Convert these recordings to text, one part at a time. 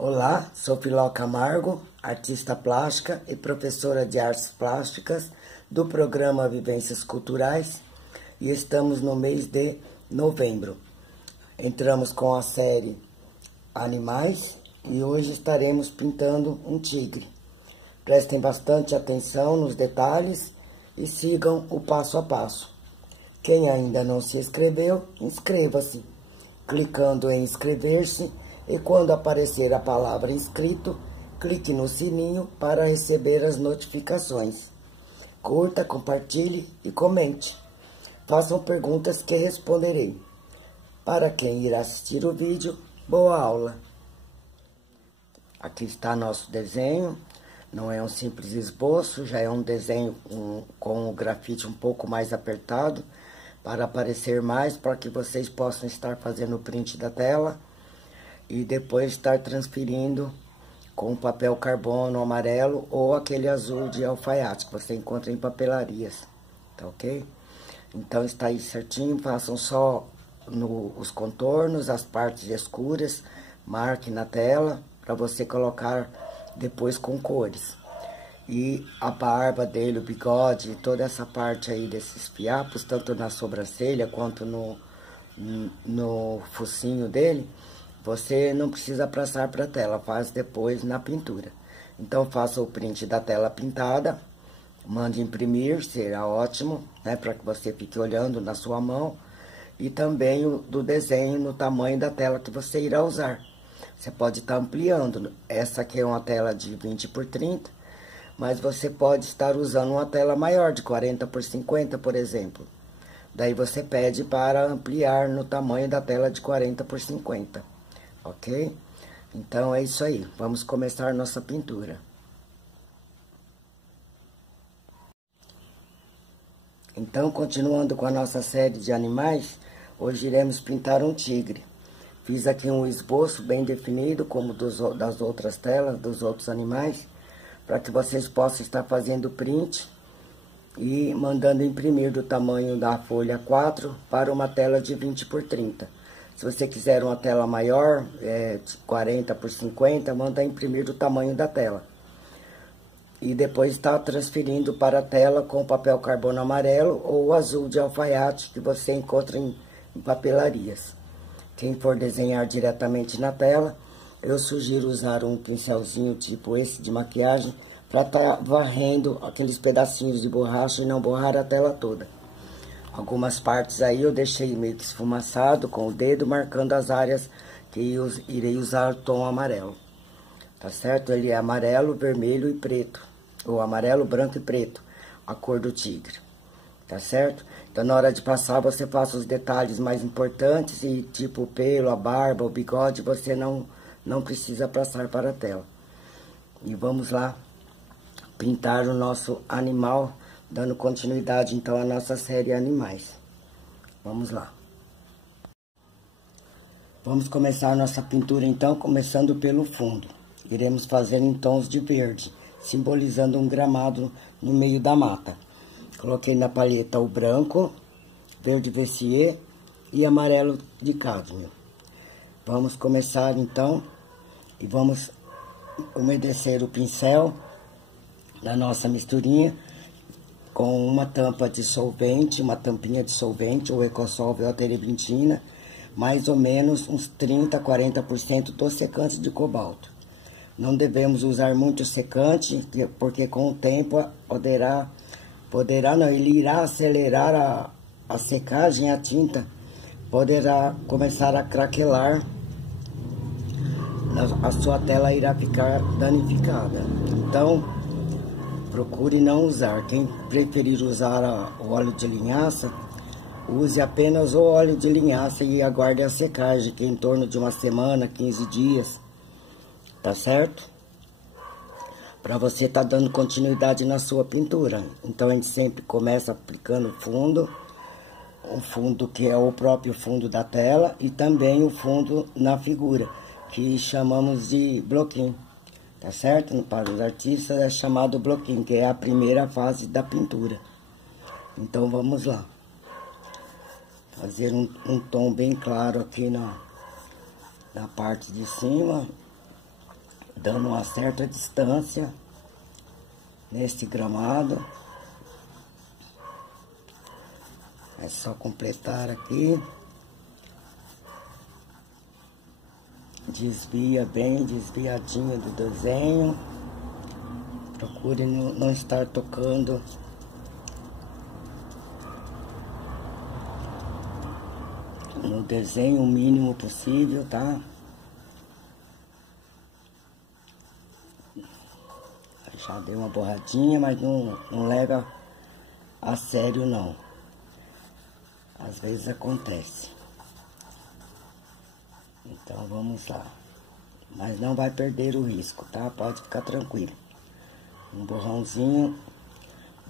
Olá, sou Filó Camargo, artista plástica e professora de artes plásticas do programa Vivências Culturais e estamos no mês de novembro. Entramos com a série Animais e hoje estaremos pintando um tigre. Prestem bastante atenção nos detalhes e sigam o passo a passo. Quem ainda não se inscreveu, inscreva-se, clicando em inscrever-se. E quando aparecer a palavra inscrito, clique no sininho para receber as notificações. Curta, compartilhe e comente. Façam perguntas que responderei. Para quem irá assistir o vídeo, boa aula! Aqui está nosso desenho. Não é um simples esboço, já é um desenho com o grafite um pouco mais apertado, para aparecer mais, para que vocês possam estar fazendo o print da tela e depois estar transferindo com papel carbono amarelo ou aquele azul de alfaiate que você encontra em papelarias, tá ok? Então está aí certinho, façam só os contornos, as partes escuras, marque na tela para você colocar depois com cores. E a barba dele, o bigode, toda essa parte aí desses fiapos, tanto na sobrancelha quanto no focinho dele, você não precisa passar para a tela, faz depois na pintura. Então, faça o print da tela pintada, mande imprimir, será ótimo, né? Para que você fique olhando na sua mão. E também o do desenho no tamanho da tela que você irá usar. Você pode estar ampliando. Essa aqui é uma tela de 20 por 30, mas você pode estar usando uma tela maior, de 40 por 50, por exemplo. Daí você pede para ampliar no tamanho da tela de 40 por 50. Ok? Então é isso aí, vamos começar nossa pintura. Então, continuando com a nossa série de animais, hoje iremos pintar um tigre. Fiz aqui um esboço bem definido, como das outras telas, dos outros animais, para que vocês possam estar fazendo print e mandando imprimir do tamanho da folha 4 para uma tela de 20 por 30. Se você quiser uma tela maior, 40 por 50, manda imprimir do tamanho da tela. E depois está transferindo para a tela com papel carbono amarelo ou azul de alfaiate que você encontra em papelarias. Quem for desenhar diretamente na tela, eu sugiro usar um pincelzinho tipo esse de maquiagem para estar varrendo aqueles pedacinhos de borracha e não borrar a tela toda. Algumas partes aí eu deixei meio que esfumaçado com o dedo, marcando as áreas que eu irei usar o tom amarelo. Tá certo? Ele é amarelo, vermelho e preto. Ou amarelo, branco e preto. A cor do tigre. Tá certo? Então, na hora de passar, você faça os detalhes mais importantes e tipo o pelo, a barba, o bigode, você não precisa passar para a tela. E vamos lá pintar o nosso animal, dando continuidade, então, à nossa série Animais. Vamos lá. Vamos começar nossa pintura, então, começando pelo fundo. Iremos fazer em tons de verde, simbolizando um gramado no meio da mata. Coloquei na palheta o branco, verde Vessier e amarelo de cádmio. Vamos começar, então, e vamos umedecer o pincel na nossa misturinha com uma tampa de solvente, uma tampinha de solvente, ou Ecosolve ou a terebintina, mais ou menos uns 30 a 40% do secante de cobalto. Não devemos usar muito secante, porque com o tempo ele irá acelerar a secagem, a tinta poderá começar a craquelar, a sua tela irá ficar danificada. Então, procure não usar. Quem preferir usar o óleo de linhaça, use apenas o óleo de linhaça e aguarde a secagem, que é em torno de uma semana, 15 dias. Tá certo? Para você estar dando continuidade na sua pintura. Então, a gente sempre começa aplicando o fundo que é o próprio fundo da tela e também o fundo na figura, que chamamos de bloquinho. Tá certo? Para os artistas é chamado bloquinho, que é a primeira fase da pintura. Então, vamos lá. Fazer um tom bem claro aqui na parte de cima. dando uma certa distância neste gramado. É só completar aqui. Desvia bem desviadinho do desenho. Procure não estar tocando no desenho o mínimo possível, tá? Já dei uma borradinha, mas não leva a sério não. Às vezes acontece. Então vamos lá. Mas não vai perder o risco, tá? Pode ficar tranquilo. Um borrãozinho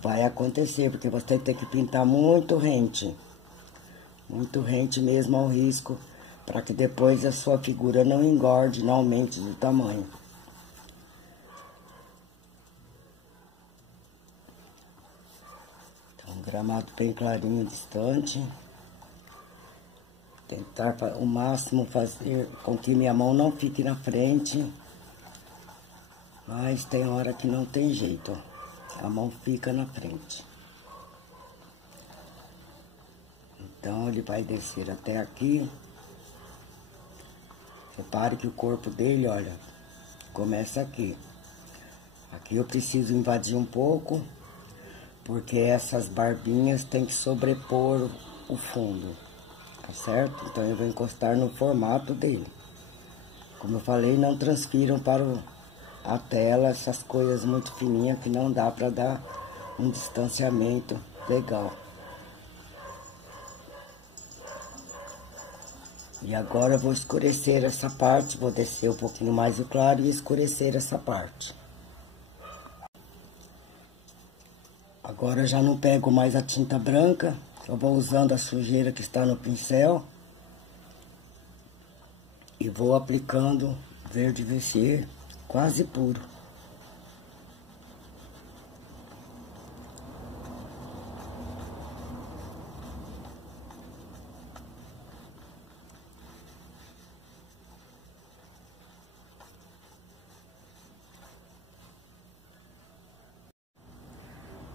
vai acontecer, porque você tem que pintar muito rente. Muito rente mesmo ao risco, para que depois a sua figura não engorde, não aumente de tamanho. Então, um gramado bem clarinho, distante. Tentar o máximo fazer com que minha mão não fique na frente. Mas tem hora que não tem jeito, ó. A mão fica na frente. Então, ele vai descer até aqui. Repare que o corpo dele, olha, começa aqui. Aqui eu preciso invadir um pouco, porque essas barbinhas tem que sobrepor o fundo, tá certo? Então, eu vou encostar no formato dele. Como eu falei, não transfiram para a tela essas coisas muito fininhas que não dá para dar um distanciamento legal. E agora eu vou escurecer essa parte, vou descer um pouquinho mais o claro e escurecer essa parte. Agora eu já não pego mais a tinta branca, eu vou usando a sujeira que está no pincel. E vou aplicando verde Versailles quase puro.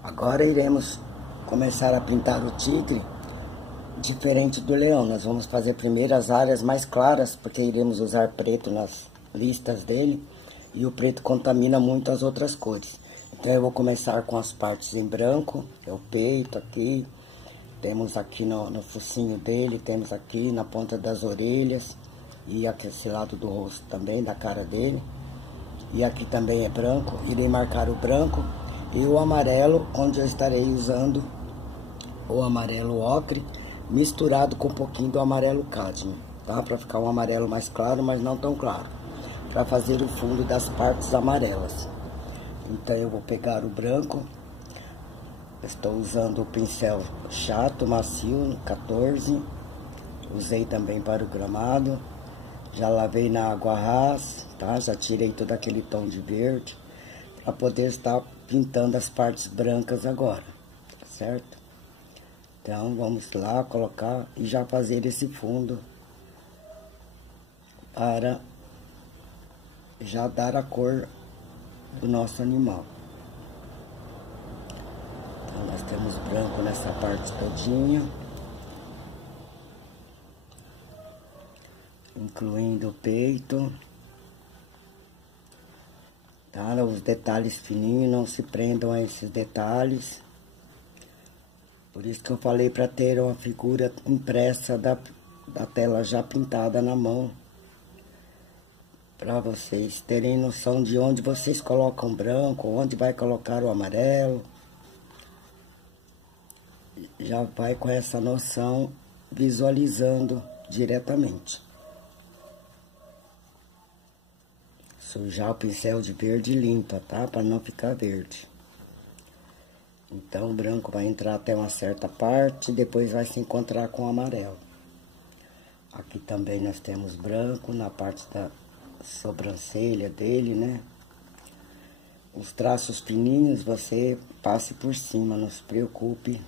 Agora iremos começar a pintar o tigre diferente do leão. Nós vamos fazer primeiro as áreas mais claras, porque iremos usar preto nas listas dele. E o preto contamina muito as outras cores. Então eu vou começar com as partes em branco, é o peito aqui. Temos aqui no focinho dele, temos aqui na ponta das orelhas. E aqui esse lado do rosto também, da cara dele. E aqui também é branco, irei marcar o branco. E o amarelo, onde eu estarei usando o amarelo ocre, misturado com um pouquinho do amarelo cádmio, tá? Para ficar um amarelo mais claro, mas não tão claro. Para fazer o fundo das partes amarelas. Então eu vou pegar o branco. Estou usando o pincel chato, macio, 14. Usei também para o gramado. Já lavei na água ras, tá? Já tirei todo aquele tom de verde. Para poder estar pintando as partes brancas agora, tá certo? Então, vamos lá colocar e já fazer esse fundo para já dar a cor do nosso animal. Então, nós temos branco nessa parte todinha, incluindo o peito. Tá? Os detalhes fininhos, não se prendam a esses detalhes. Por isso que eu falei para ter uma figura impressa da tela já pintada na mão. Para vocês terem noção de onde vocês colocam branco, onde vai colocar o amarelo. Já vai com essa noção visualizando diretamente. Sujar o pincel de verde limpa, tá? Para não ficar verde. Então, o branco vai entrar até uma certa parte, depois vai se encontrar com o amarelo. Aqui também nós temos branco na parte da sobrancelha dele, né? Os traços fininhos você passe por cima, não se preocupe,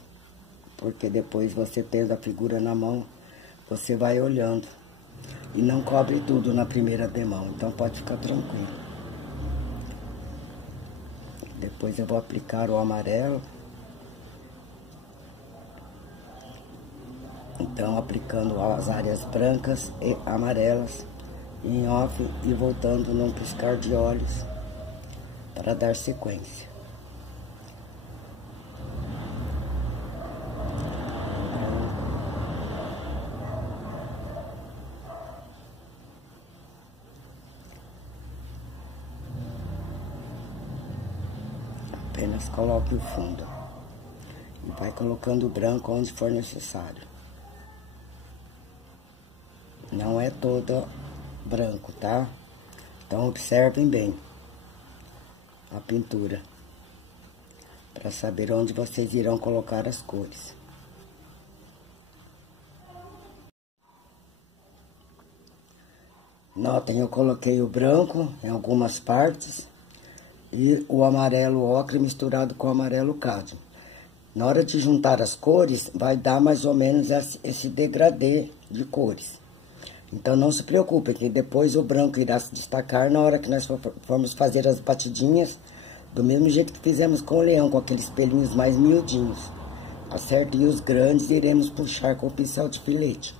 porque depois você tendo a figura na mão, você vai olhando. E não cobre tudo na primeira demão, então pode ficar tranquilo. Depois eu vou aplicar o amarelo. Então, aplicando as áreas brancas e amarelas em off e voltando num piscar de olhos para dar sequência. Apenas coloque o fundo e vai colocando o branco onde for necessário. Não é todo branco, tá? Então observem bem a pintura para saber onde vocês irão colocar as cores. Notem, eu coloquei o branco em algumas partes e o amarelo ocre misturado com o amarelo cádio. Na hora de juntar as cores, vai dar mais ou menos esse degradê de cores. Então não se preocupe, que depois o branco irá se destacar na hora que nós formos fazer as batidinhas, do mesmo jeito que fizemos com o leão, com aqueles pelinhos mais miudinhos, tá certo? E os grandes iremos puxar com o pincel de filete.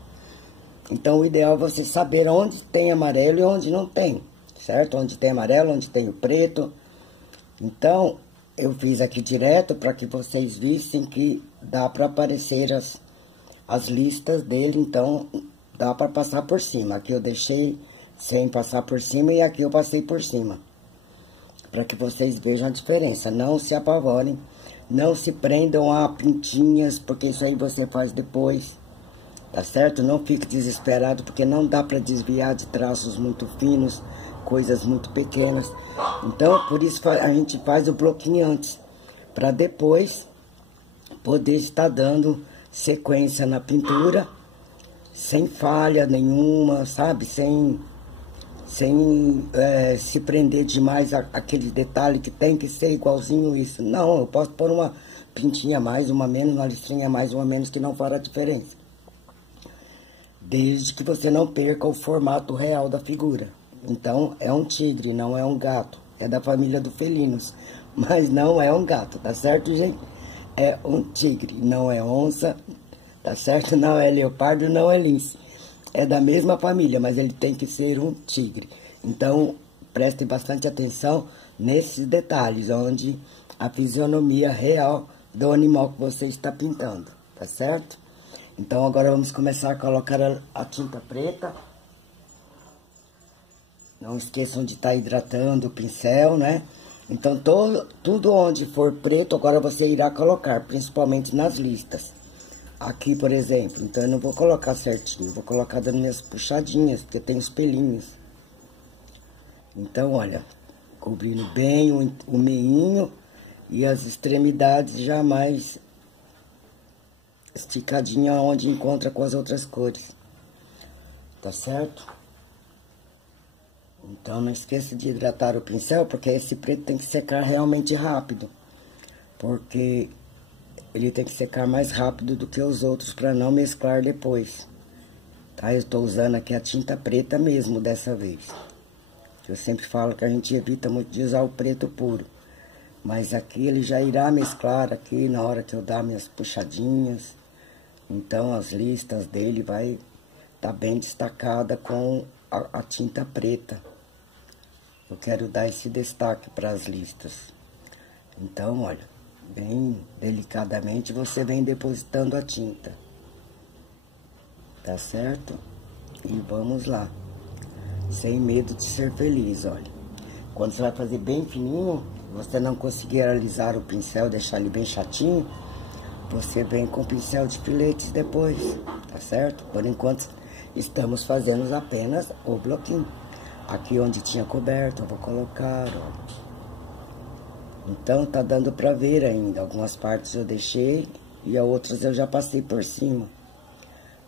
Então o ideal é você saber onde tem amarelo e onde não tem, certo? Onde tem amarelo, onde tem o preto. Então, eu fiz aqui direto para que vocês vissem que dá para aparecer as listas dele, então dá para passar por cima. Aqui eu deixei sem passar por cima e aqui eu passei por cima. Para que vocês vejam a diferença. Não se apavorem, não se prendam a pintinhas, porque isso aí você faz depois, tá certo? Não fique desesperado, porque não dá para desviar de traços muito finos, coisas muito pequenas. Então, por isso a gente faz o bloquinho antes, para depois poder estar dando sequência na pintura, sem falha nenhuma, sabe? Sem se prender demais aquele detalhe que tem que ser igualzinho isso. Não, eu posso pôr uma pintinha a mais, uma menos, uma listrinha a mais, uma menos, que não fará diferença. Desde que você não perca o formato real da figura. Então, é um tigre, não é um gato. É da família dos felinos, mas não é um gato, tá certo, gente? É um tigre, não é onça, tá certo? Não é leopardo, não é lince. É da mesma família, mas ele tem que ser um tigre. Então, preste bastante atenção nesses detalhes, onde a fisionomia real do animal que você está pintando, tá certo? Então, agora vamos começar a colocar a tinta preta. Não esqueçam de estar hidratando o pincel, né? Então, tudo onde for preto, agora você irá colocar, principalmente nas listas. Aqui, por exemplo, então eu não vou colocar certinho, vou colocar dando minhas puxadinhas, porque tem os pelinhos. Então, olha, cobrindo bem o meinho e as extremidades já mais esticadinha onde encontra com as outras cores. Tá certo? Então, não esqueça de hidratar o pincel, porque esse preto tem que secar realmente rápido. Porque ele tem que secar mais rápido do que os outros, para não mesclar depois. Tá? Eu estou usando aqui a tinta preta mesmo, dessa vez. Eu sempre falo que a gente evita muito de usar o preto puro. Mas aqui ele já irá mesclar aqui na hora que eu dar minhas puxadinhas. Então, as listas dele vai estar bem destacada com a tinta preta. Eu quero dar esse destaque para as listas. Então, olha, bem delicadamente você vem depositando a tinta. Tá certo? E vamos lá. Sem medo de ser feliz, olha. Quando você vai fazer bem fininho, você não conseguir alisar o pincel, deixar ele bem chatinho, você vem com o pincel de filetes depois, tá certo? Por enquanto, estamos fazendo apenas o bloquinho. Aqui onde tinha coberto, eu vou colocar, ó. Então, tá dando pra ver ainda. Algumas partes eu deixei e as outras eu já passei por cima.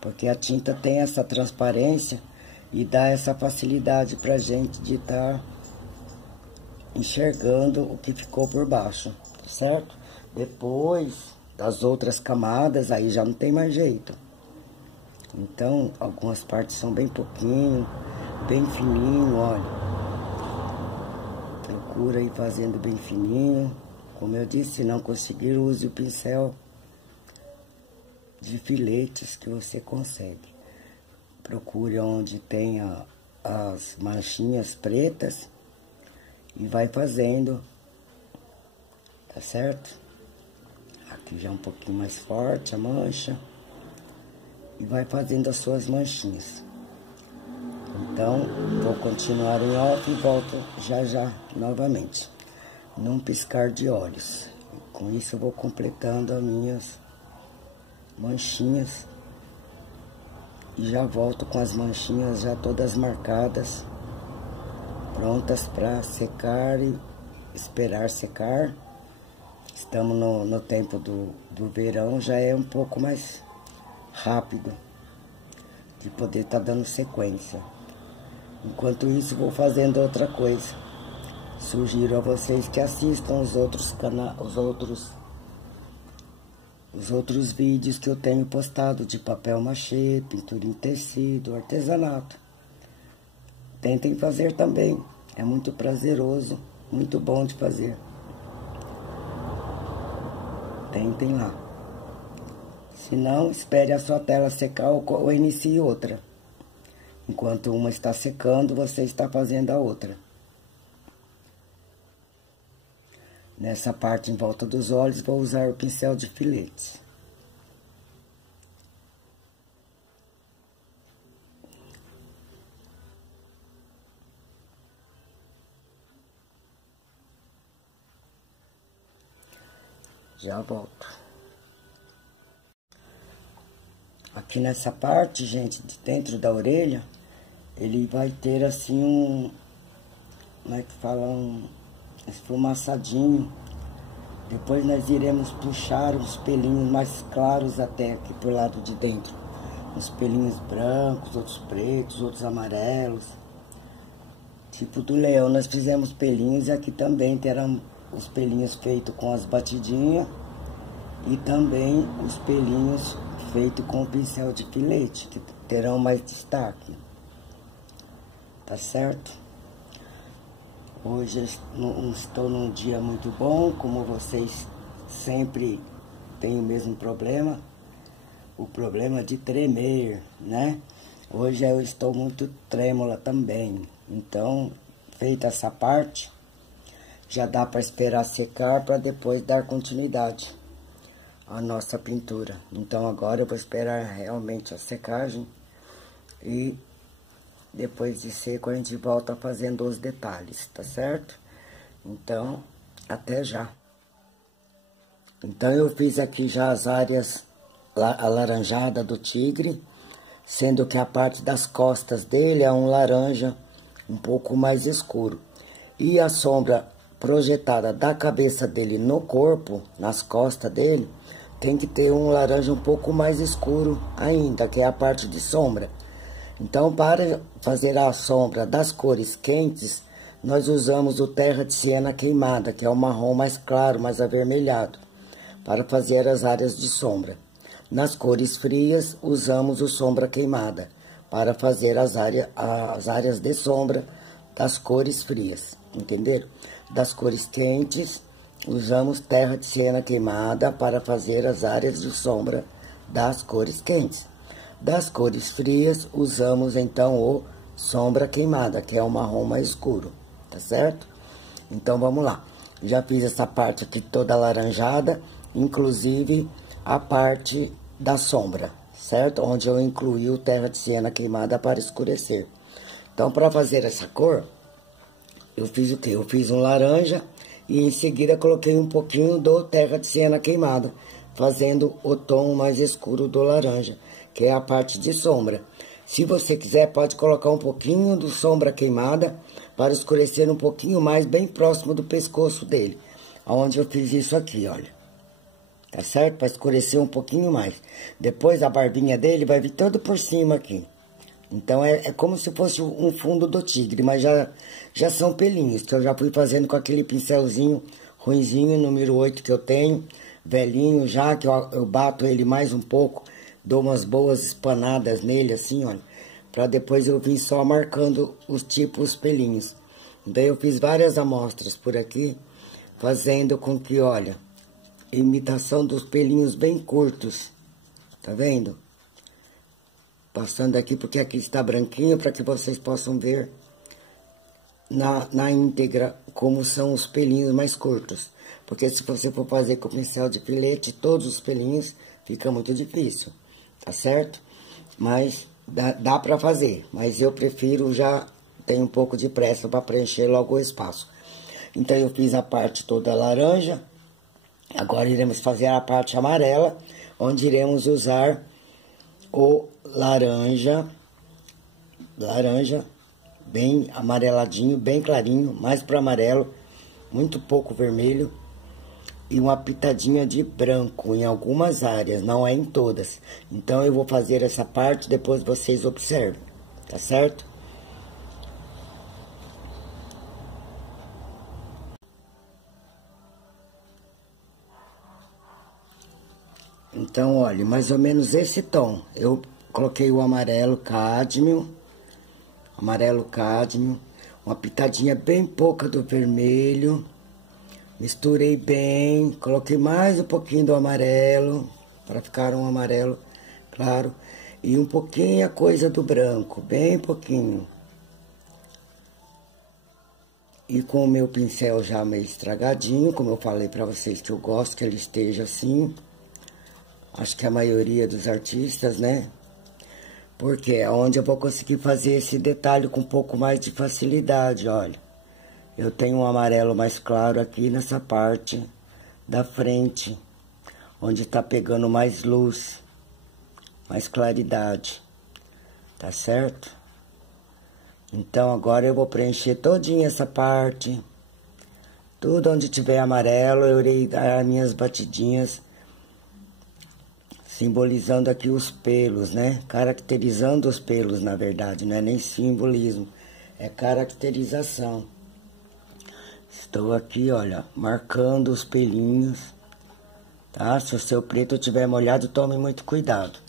Porque a tinta tem essa transparência e dá essa facilidade pra gente de estar enxergando o que ficou por baixo, tá certo? Depois das outras camadas, aí já não tem mais jeito. Então, algumas partes são bem pouquinho, bem fininho, olha. Procura ir fazendo bem fininho. Como eu disse, se não conseguir, use o pincel de filetes que você consegue. Procure onde tenha as manchinhas pretas e vai fazendo, tá certo? Aqui já é um pouquinho mais forte a mancha. E vai fazendo as suas manchinhas. Então, vou continuar em off e volto já já novamente. Num piscar de olhos. Com isso eu vou completando as minhas manchinhas. E já volto com as manchinhas já todas marcadas. Prontas para secar e esperar secar. Estamos no tempo do verão, já é um pouco mais rápido de poder estar dando sequência. Enquanto isso, vou fazendo outra coisa. Sugiro a vocês que assistam os outros vídeos que eu tenho postado de papel machê, pintura em tecido, artesanato. Tentem fazer também. É muito prazeroso, muito bom de fazer. Tentem lá. Se não, espere a sua tela secar ou inicie outra. Enquanto uma está secando, você está fazendo a outra. Nessa parte em volta dos olhos, vou usar o pincel de filetes. Já volto. Aqui nessa parte, gente, de dentro da orelha, ele vai ter assim como é que fala, esfumaçadinho. Depois nós iremos puxar os pelinhos mais claros até aqui pro lado de dentro. Uns pelinhos brancos, outros pretos, outros amarelos. Tipo do leão, nós fizemos pelinhos e aqui também terão os pelinhos feitos com as batidinhas. E também os pelinhos feitos com o pincel de filete, que terão mais destaque. Tá certo? Hoje estou num dia muito bom, como vocês sempre têm o mesmo problema. O problema de tremer, né? Hoje eu estou muito trêmula também. Então, feita essa parte, já dá para esperar secar para depois dar continuidade à nossa pintura. Então agora eu vou esperar realmente a secagem e depois de seco a gente volta fazendo os detalhes, tá certo? Então, até já. Então eu fiz aqui já as áreas alaranjada do tigre, sendo que a parte das costas dele é um laranja um pouco mais escuro. E a sombra projetada da cabeça dele no corpo, nas costas dele, tem que ter um laranja um pouco mais escuro ainda, que é a parte de sombra. Então, para fazer a sombra das cores quentes, nós usamos o terra de siena queimada, que é o marrom mais claro, mais avermelhado, para fazer as áreas de sombra. Nas cores frias, usamos o sombra queimada, para fazer as áreas de sombra das cores frias, entenderam? Das cores quentes, usamos terra de siena queimada para fazer as áreas de sombra das cores quentes. Das cores frias, usamos então o sombra queimada, que é o marrom mais escuro, tá certo? Então vamos lá. Já fiz essa parte aqui toda alaranjada, inclusive a parte da sombra, certo? Onde eu incluí o terra de siena queimada para escurecer. Então, para fazer essa cor, eu fiz o quê? Eu fiz um laranja e em seguida coloquei um pouquinho do terra de siena queimada, fazendo o tom mais escuro do laranja, que é a parte de sombra. Se você quiser, pode colocar um pouquinho do sombra queimada para escurecer um pouquinho mais, bem próximo do pescoço dele, onde eu fiz isso aqui, olha. Tá certo? Para escurecer um pouquinho mais. Depois a barbinha dele vai vir todo por cima aqui. Então é como se fosse um fundo do tigre, mas já são pelinhos, que eu já fui fazendo com aquele pincelzinho ruinzinho, número 8 que eu tenho, velhinho já, que eu bato ele mais um pouco, dou umas boas espanadas nele assim, olha, pra depois eu vir só marcando os tipos pelinhos. Daí eu fiz várias amostras por aqui, fazendo com que, olha, imitação dos pelinhos bem curtos, tá vendo? Passando aqui, porque aqui está branquinho, para que vocês possam ver na íntegra como são os pelinhos mais curtos. Porque se você for fazer com pincel de filete, todos os pelinhos, fica muito difícil, tá certo? Mas dá pra fazer, mas eu prefiro já ter um pouco de pressa para preencher logo o espaço. Então, eu fiz a parte toda laranja, agora iremos fazer a parte amarela, onde iremos usar o laranja bem amareladinho, bem clarinho, mais para amarelo, muito pouco vermelho, e uma pitadinha de branco em algumas áreas, não é em todas. Então, eu vou fazer essa parte, depois vocês observem, tá certo? Então, olha, mais ou menos esse tom. Eu coloquei o amarelo cádmio, uma pitadinha bem pouca do vermelho. Misturei bem, coloquei mais um pouquinho do amarelo, para ficar um amarelo claro. E um pouquinho a coisa do branco, bem pouquinho. E com o meu pincel já meio estragadinho, como eu falei para vocês que eu gosto que ele esteja assim. Acho que a maioria dos artistas, né? Porque é onde eu vou conseguir fazer esse detalhe com um pouco mais de facilidade, olha. Eu tenho um amarelo mais claro aqui nessa parte da frente, onde tá pegando mais luz, mais claridade, tá certo? Então, agora eu vou preencher todinha essa parte. Tudo onde tiver amarelo, eu irei dar minhas batidinhas, simbolizando aqui os pelos, né? Caracterizando os pelos, na verdade, não é nem simbolismo, é caracterização. Estou aqui, olha, marcando os pelinhos, tá? Se o seu preto estiver molhado, tome muito cuidado.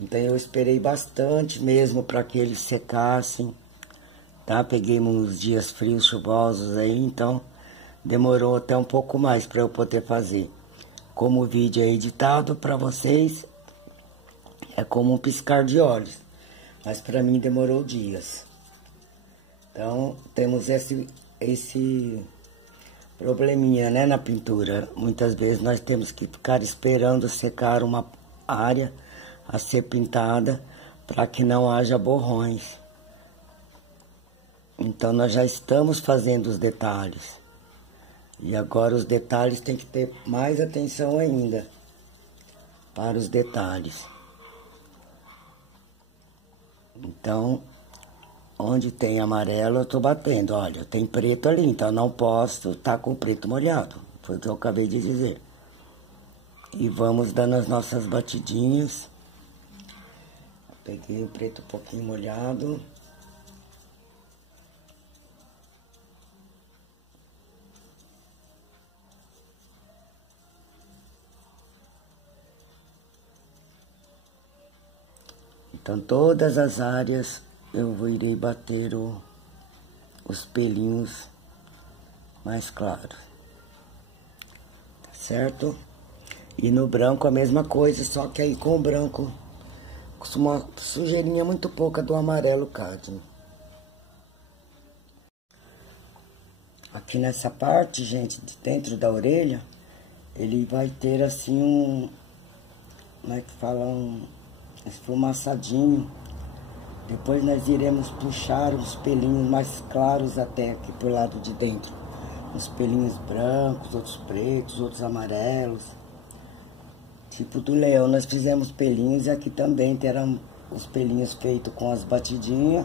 Então, eu esperei bastante mesmo para que eles secassem, tá? Peguei uns dias frios, chuvosos aí, então demorou até um pouco mais para eu poder fazer. Como o vídeo é editado para vocês, é como um piscar de olhos, mas para mim demorou dias. Então, temos esse probleminha, né, na pintura. Muitas vezes nós temos que ficar esperando secar uma área a ser pintada para que não haja borrões. Então, nós já estamos fazendo os detalhes. E agora os detalhes tem que ter mais atenção ainda para os detalhes. Então, onde tem amarelo, eu tô batendo. Olha, tem preto ali, então não posso estar com o preto molhado. Foi o que eu acabei de dizer. E vamos dando as nossas batidinhas. Peguei o preto um pouquinho molhado. Então, todas as áreas eu irei bater os pelinhos mais claros, tá certo? E no branco a mesma coisa, só que aí com o branco, com uma sujeirinha muito pouca do amarelo cádmio. Aqui nessa parte, gente, de dentro da orelha, ele vai ter assim como é que fala, esfumaçadinho. Depois nós iremos puxar os pelinhos mais claros até aqui pro lado de dentro. Uns pelinhos brancos, outros pretos, outros amarelos. Tipo do leão, nós fizemos pelinhos e aqui também terão os pelinhos feitos com as batidinhas.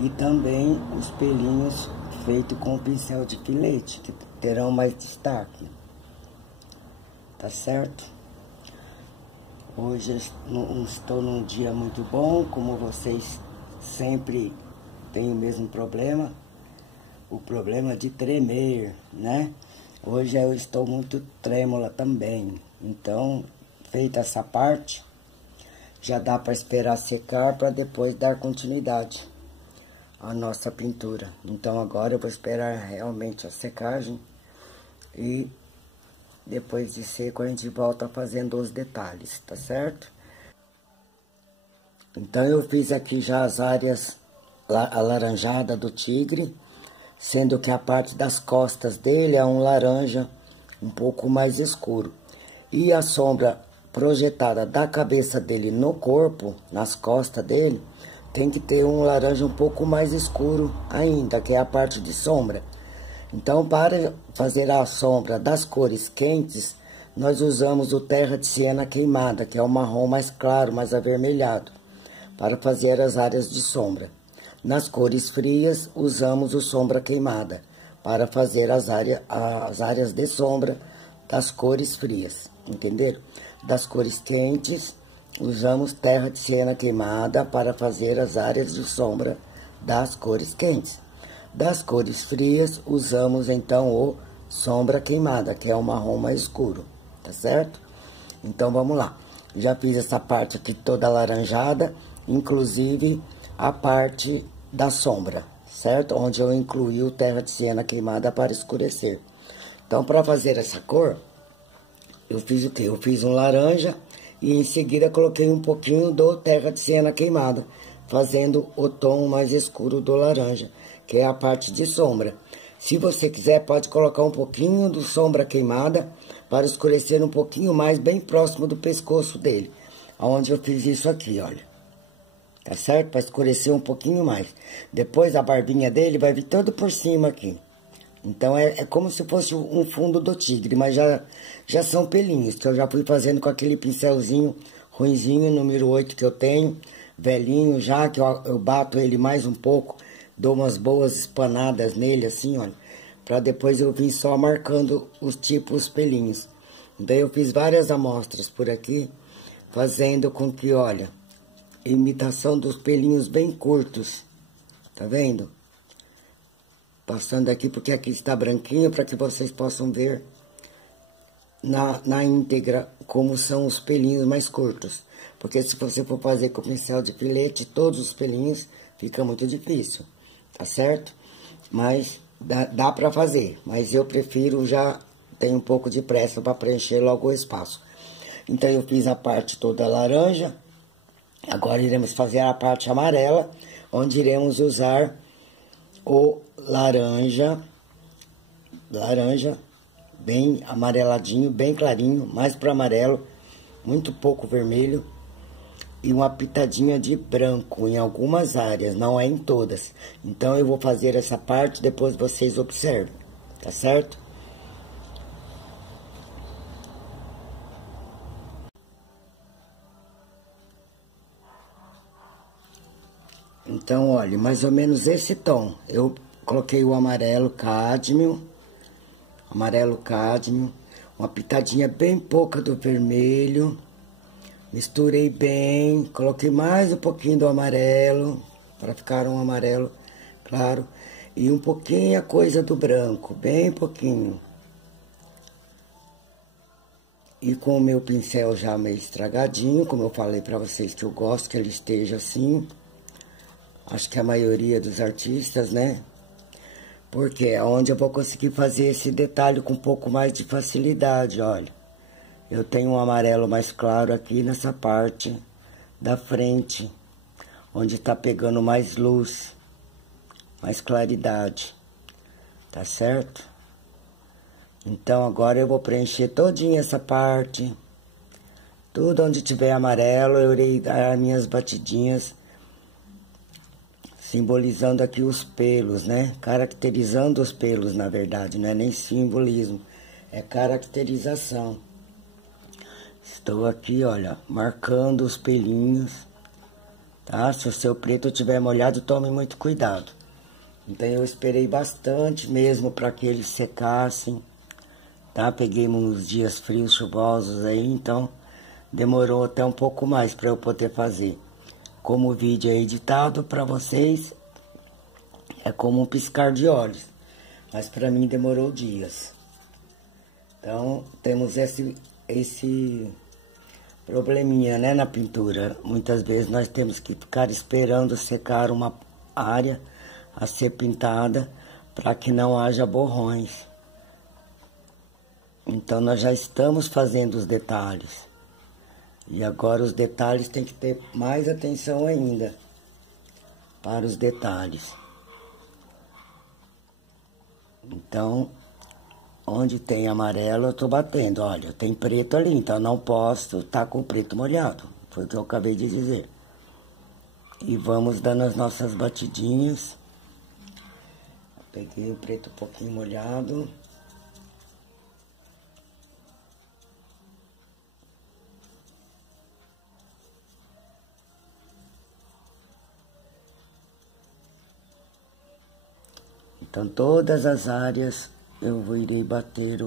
E também os pelinhos feitos com o pincel de filete, que terão mais destaque. Tá certo? Hoje estou num dia muito bom, como vocês sempre têm o mesmo problema, o problema de tremer, né? Hoje eu estou muito trêmula também, então, feita essa parte, já dá para esperar secar para depois dar continuidade a nossa pintura. Então agora eu vou esperar realmente a secagem e depois de seco a gente volta fazendo os detalhes, tá certo? Então eu fiz aqui já as áreas alaranjadas do tigre, sendo que a parte das costas dele é um laranja um pouco mais escuro. E a sombra projetada da cabeça dele no corpo, nas costas dele, tem que ter um laranja um pouco mais escuro ainda, que é a parte de sombra. Então, para fazer a sombra das cores quentes, nós usamos o terra de siena queimada, que é o marrom mais claro, mais avermelhado, para fazer as áreas de sombra. Nas cores frias, usamos o sombra queimada, para fazer as áreas de sombra das cores frias, entenderam? Das cores quentes, usamos terra de siena queimada para fazer as áreas de sombra das cores quentes. Das cores frias, usamos então o sombra queimada, que é o marrom mais escuro, tá certo? Então vamos lá. Já fiz essa parte aqui toda alaranjada, inclusive a parte da sombra, certo? Onde eu incluí o terra de siena queimada para escurecer. Então, para fazer essa cor, eu fiz o quê? Eu fiz um laranja e em seguida coloquei um pouquinho do terra de siena queimada, fazendo o tom mais escuro do laranja, que é a parte de sombra. Se você quiser, pode colocar um pouquinho do sombra queimada para escurecer um pouquinho mais, bem próximo do pescoço dele, onde eu fiz isso aqui, olha. Tá certo? Para escurecer um pouquinho mais. Depois a barbinha dele vai vir todo por cima aqui. Então é como se fosse um fundo do tigre, mas já são pelinhos, que eu já fui fazendo com aquele pincelzinho ruinzinho, número 8 que eu tenho, velhinho já, que eu bato ele mais um pouco, dou umas boas espanadas nele assim, olha, para depois eu vir só marcando os tipos pelinhos. Daí eu fiz várias amostras por aqui, fazendo com que, olha, imitação dos pelinhos bem curtos, tá vendo? Passando aqui, porque aqui está branquinho, para que vocês possam ver na íntegra como são os pelinhos mais curtos. Porque se você for fazer com pincel de filete, todos os pelinhos, fica muito difícil, tá certo? Mas dá para fazer, mas eu prefiro já, tenho um pouco de pressa para preencher logo o espaço. Então eu fiz a parte toda laranja, agora iremos fazer a parte amarela, onde iremos usar o laranja bem amareladinho, bem clarinho, mais para amarelo, muito pouco vermelho e uma pitadinha de branco em algumas áreas, não é em todas. Então eu vou fazer essa parte, depois vocês observem, tá certo? Então, olha, mais ou menos esse tom. Eu coloquei o amarelo cádmio, uma pitadinha bem pouca do vermelho. Misturei bem, coloquei mais um pouquinho do amarelo, para ficar um amarelo claro. E um pouquinho a coisa do branco, bem pouquinho. E com o meu pincel já meio estragadinho, como eu falei para vocês que eu gosto que ele esteja assim. Acho que a maioria dos artistas, né? Porque é onde eu vou conseguir fazer esse detalhe com um pouco mais de facilidade, olha. Eu tenho um amarelo mais claro aqui nessa parte da frente, onde tá pegando mais luz, mais claridade, tá certo? Então agora eu vou preencher todinha essa parte, tudo onde tiver amarelo eu irei dar as minhas batidinhas, simbolizando aqui os pelos, né? Caracterizando os pelos, na verdade, não é nem simbolismo, é caracterização. Estou aqui, olha, marcando os pelinhos, tá? Se o seu preto estiver molhado, tome muito cuidado. Então, eu esperei bastante mesmo para que eles secassem, tá? Peguei uns dias frios, chuvosos aí, então demorou até um pouco mais para eu poder fazer. Como o vídeo é editado para vocês, é como um piscar de olhos, mas para mim demorou dias. Então, temos esse probleminha, né, na pintura. Muitas vezes nós temos que ficar esperando secar uma área a ser pintada para que não haja borrões. Então nós já estamos fazendo os detalhes. E agora os detalhes tem que ter mais atenção ainda para os detalhes. Então, onde tem amarelo eu tô batendo. Olha, tem preto ali, então eu não posso estar com o preto molhado. Foi o que eu acabei de dizer. E vamos dando as nossas batidinhas. Peguei o preto um pouquinho molhado. Então, todas as áreas eu irei bater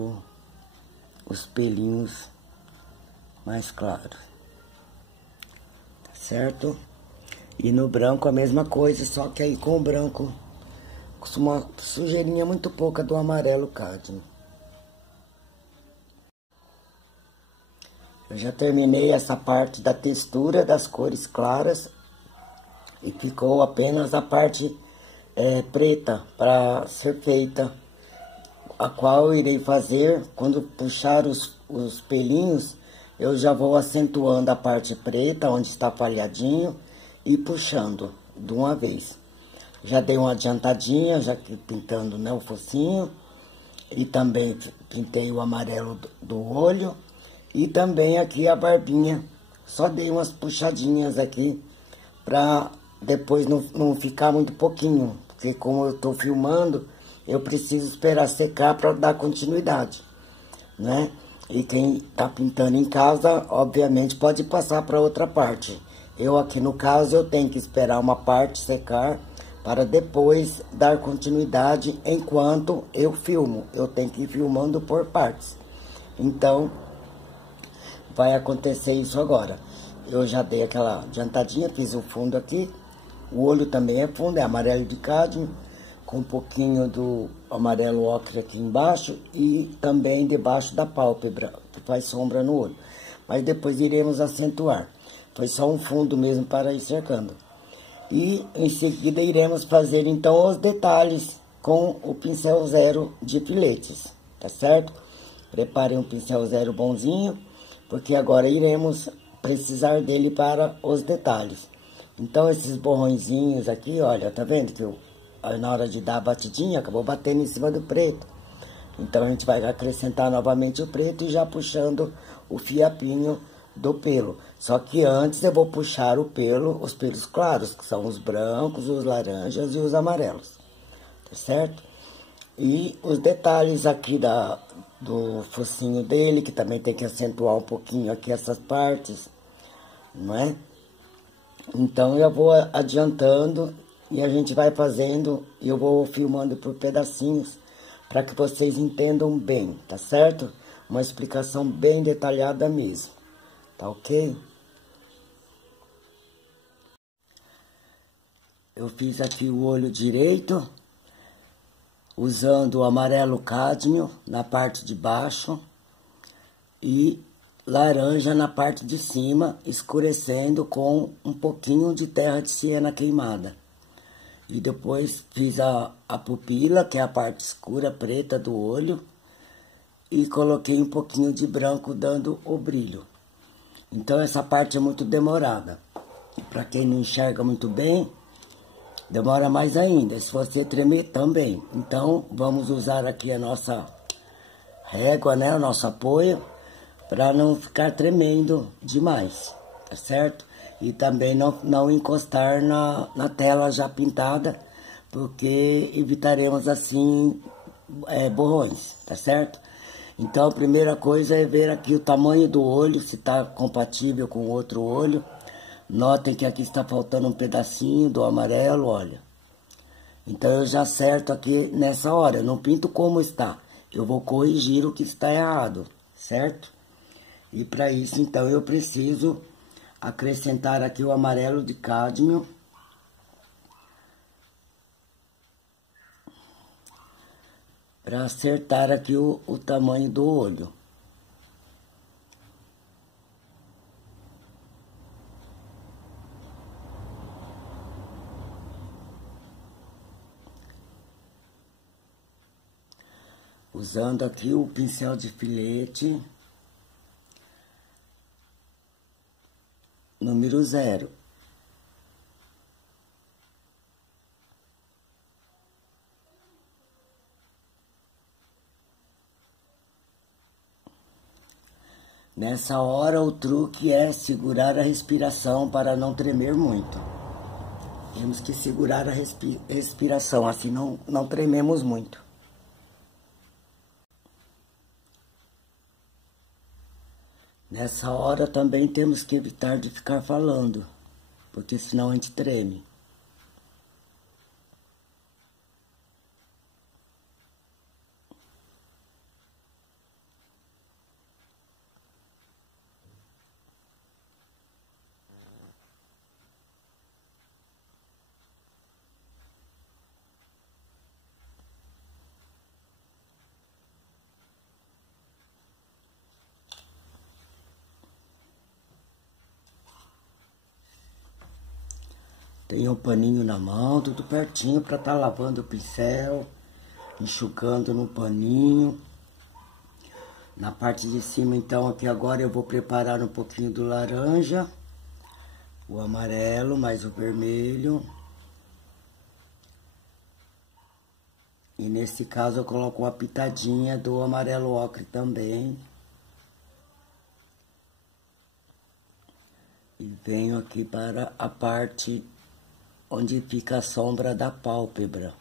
os pelinhos mais claros. Tá certo? E no branco a mesma coisa, só que aí com o branco, com uma sujeirinha muito pouca do amarelo cádmio. Eu já terminei essa parte da textura das cores claras e ficou apenas a parte preta para ser feita, a qual eu irei fazer quando puxar os pelinhos. Eu já vou acentuando a parte preta, onde está falhadinho, e puxando de uma vez. Já dei uma adiantadinha, já que pintando, né, o focinho. E também pintei o amarelo do olho. E também aqui a barbinha. Só dei umas puxadinhas aqui, pra depois não ficar muito pouquinho. Porque como eu tô filmando, eu preciso esperar secar para dar continuidade, né? E quem tá pintando em casa, obviamente, pode passar para outra parte. Eu aqui no caso, eu tenho que esperar uma parte secar para depois dar continuidade enquanto eu filmo. Eu tenho que ir filmando por partes. Então, vai acontecer isso agora. Eu já dei aquela adiantadinha, fiz o fundo aqui. O olho também é fundo, é amarelo de cádmio, com um pouquinho do amarelo ocre aqui embaixo e também debaixo da pálpebra, que faz sombra no olho. Mas depois iremos acentuar. Foi só um fundo mesmo para ir cercando. E em seguida iremos fazer então os detalhes com o pincel zero de filetes, tá certo? Preparem um pincel zero bonzinho, porque agora iremos precisar dele para os detalhes. Então esses borrõezinhos aqui, olha, tá vendo que na hora de dar a batidinha, acabou batendo em cima do preto. Então a gente vai acrescentar novamente o preto e já puxando o fiapinho do pelo. Só que antes eu vou puxar os pelos claros, que são os brancos, os laranjas e os amarelos, tá certo? E os detalhes aqui do focinho dele, que também tem que acentuar um pouquinho aqui essas partes, não é? Então eu vou adiantando e a gente vai fazendo e eu vou filmando por pedacinhos para que vocês entendam bem, tá certo? Uma explicação bem detalhada mesmo, tá ok? Eu fiz aqui o olho direito, usando o amarelo cádmio na parte de baixo e laranja na parte de cima, escurecendo com um pouquinho de terra de siena queimada. E depois fiz a pupila, que é a parte escura preta do olho, e coloquei um pouquinho de branco dando o brilho. Então essa parte é muito demorada. E para quem não enxerga muito bem, demora mais ainda. Se você tremer também. Então vamos usar aqui a nossa régua, né, o nosso apoio, para não ficar tremendo demais, tá certo? E também não encostar na tela já pintada, porque evitaremos assim borrões, tá certo? Então a primeira coisa é ver aqui o tamanho do olho, se está compatível com o outro olho. Notem que aqui está faltando um pedacinho do amarelo, olha. Então eu já acerto aqui nessa hora, eu não pinto como está, eu vou corrigir o que está errado, certo? E para isso, então, eu preciso acrescentar aqui o amarelo de cádmio. Para acertar aqui o tamanho do olho. usando aqui o pincel de filete número 0. Nessa hora, o truque é segurar a respiração para não tremer muito. Temos que segurar a respiração, assim não trememos muito. Nessa hora também temos que evitar de ficar falando, porque senão a gente treme. Tenho um paninho na mão, tudo pertinho para estar lavando o pincel, enxugando no paninho. Na parte de cima, então, aqui agora eu vou preparar um pouquinho do laranja, o amarelo, mais o vermelho. E nesse caso eu coloco uma pitadinha do amarelo ocre também. E venho aqui para a parte onde fica a sombra da pálpebra.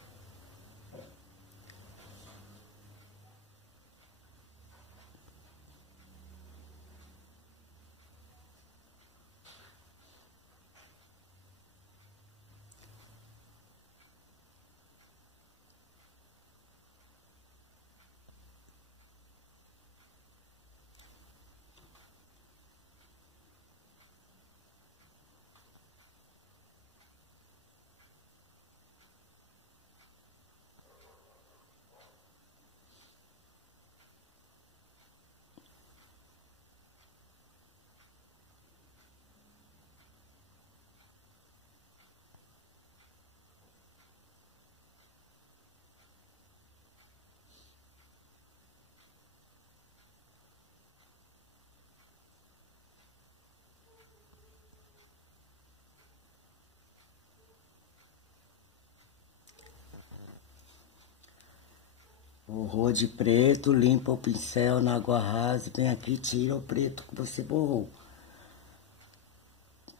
Borrou de preto, limpa o pincel na água rasa, vem aqui e tira o preto que você borrou.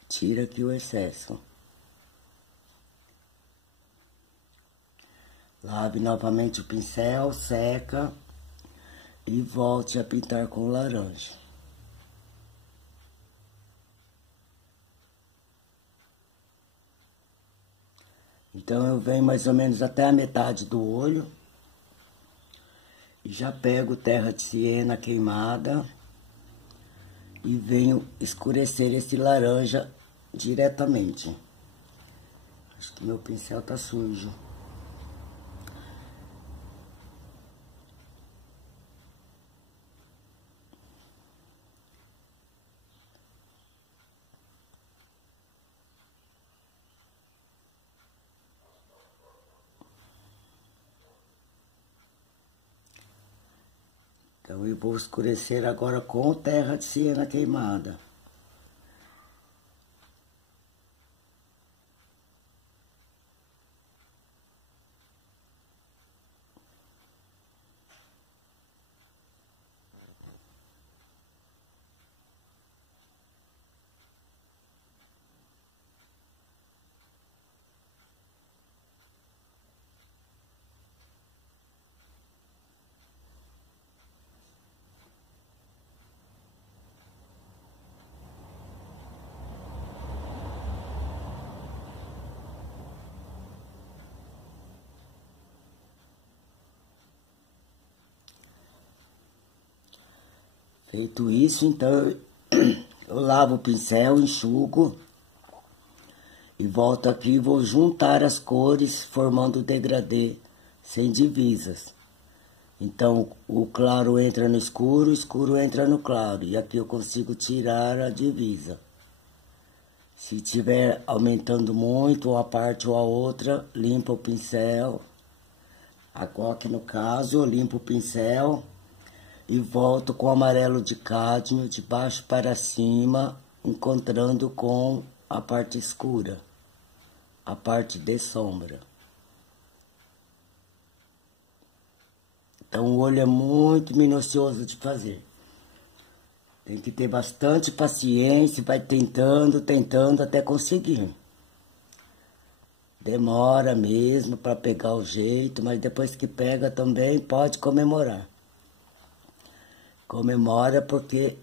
Tira aqui o excesso. Lave novamente o pincel, seca e volte a pintar com laranja. Então eu venho mais ou menos até a metade do olho. E já pego terra de siena queimada e venho escurecer esse laranja diretamente. Acho que meu pincel tá sujo. Então, eu vou escurecer agora com terra de siena queimada. Feito isso, então, eu lavo o pincel, enxugo e volto aqui e vou juntar as cores, formando o degradê sem divisas. Então, o claro entra no escuro, o escuro entra no claro. E aqui eu consigo tirar a divisa. Se estiver aumentando muito, uma parte ou a outra, limpa o pincel. Agora que no caso eu limpo o pincel e volto com o amarelo de cádmio de baixo para cima, encontrando com a parte escura, a parte de sombra. Então o olho é muito minucioso de fazer. Tem que ter bastante paciência, vai tentando, tentando até conseguir. Demora mesmo para pegar o jeito, mas depois que pega também pode comemorar. Comemora porque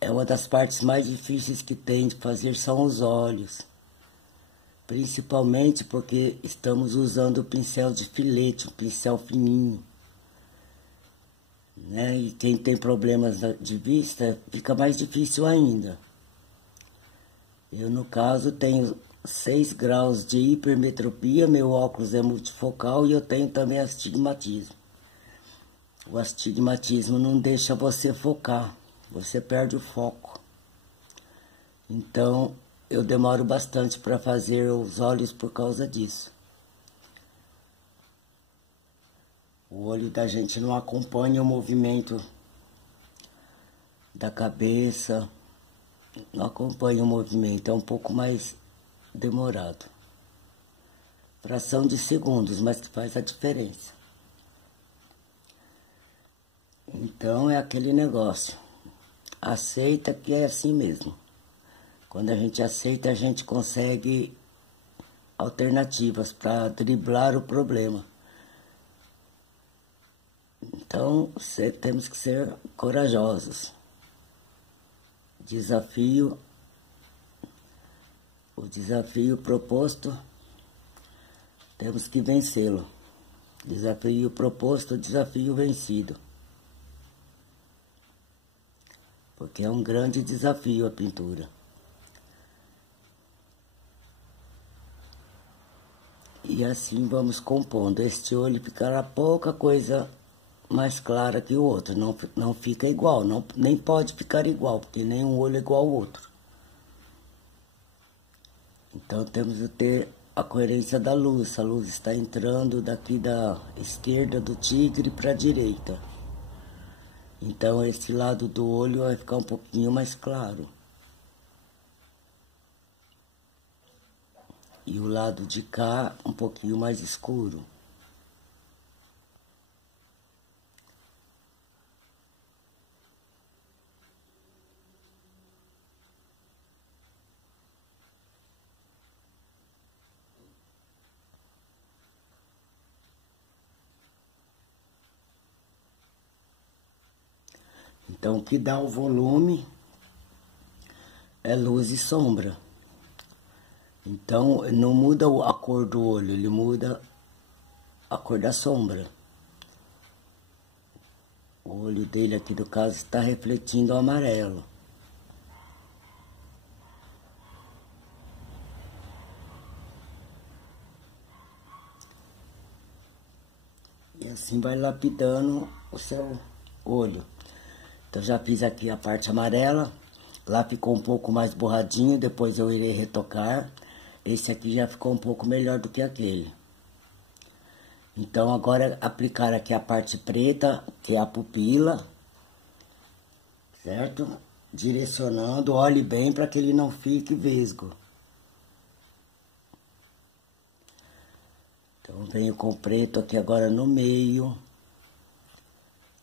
é uma das partes mais difíceis que tem de fazer são os olhos. Principalmente porque estamos usando o pincel de filete, um pincel fininho. Né? E quem tem problemas de vista, fica mais difícil ainda. Eu, no caso, tenho 6 graus de hipermetropia, meu óculos é multifocal e eu tenho também astigmatismo. O astigmatismo não deixa você focar, você perde o foco. Então, eu demoro bastante para fazer os olhos por causa disso. O olho da gente não acompanha o movimento da cabeça, não acompanha o movimento, é um pouco mais demorado. Fração de segundos, mas que faz a diferença. Então é aquele negócio, aceita que é assim mesmo. Quando a gente aceita, a gente consegue alternativas para driblar o problema. Então, temos que ser corajosos. O desafio proposto, temos que vencê-lo. Desafio proposto, desafio vencido. Porque é um grande desafio a pintura. E assim vamos compondo. Este olho ficará pouca coisa mais clara que o outro, não fica igual, nem pode ficar igual, porque nenhum olho é igual ao outro. Então temos que ter a coerência da luz, a luz está entrando daqui da esquerda do tigre para a direita. Então esse lado do olho vai ficar um pouquinho mais claro. E o lado de cá um pouquinho mais escuro. Então, o que dá o volume é luz e sombra. Então, não muda a cor do olho, ele muda a cor da sombra. O olho dele aqui, no caso, está refletindo o amarelo. E assim vai lapidando o seu olho. Então, já fiz aqui a parte amarela. Lá ficou um pouco mais borradinho, depois eu irei retocar. Esse aqui já ficou um pouco melhor do que aquele. Então, agora aplicar aqui a parte preta, que é a pupila, certo? Direcionando, olhe bem para que ele não fique vesgo. Então, venho com o preto aqui agora no meio.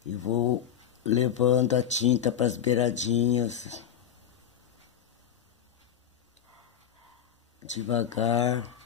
E vou levando a tinta para as beiradinhas. Devagar.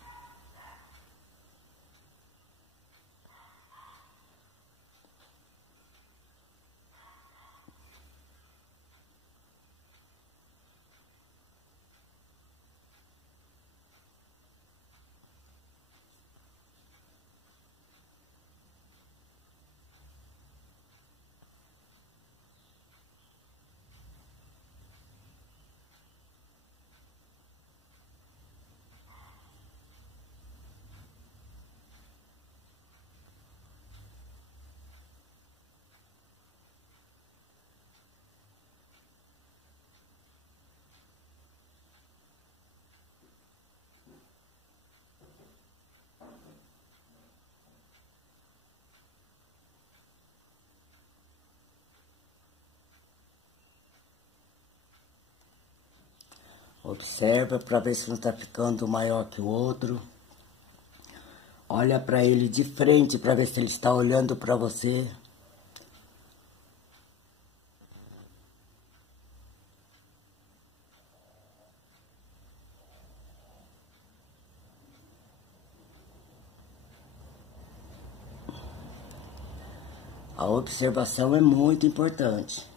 Observa para ver se não tá ficando maior que o outro. Olha para ele de frente para ver se ele está olhando para você. A observação é muito importante.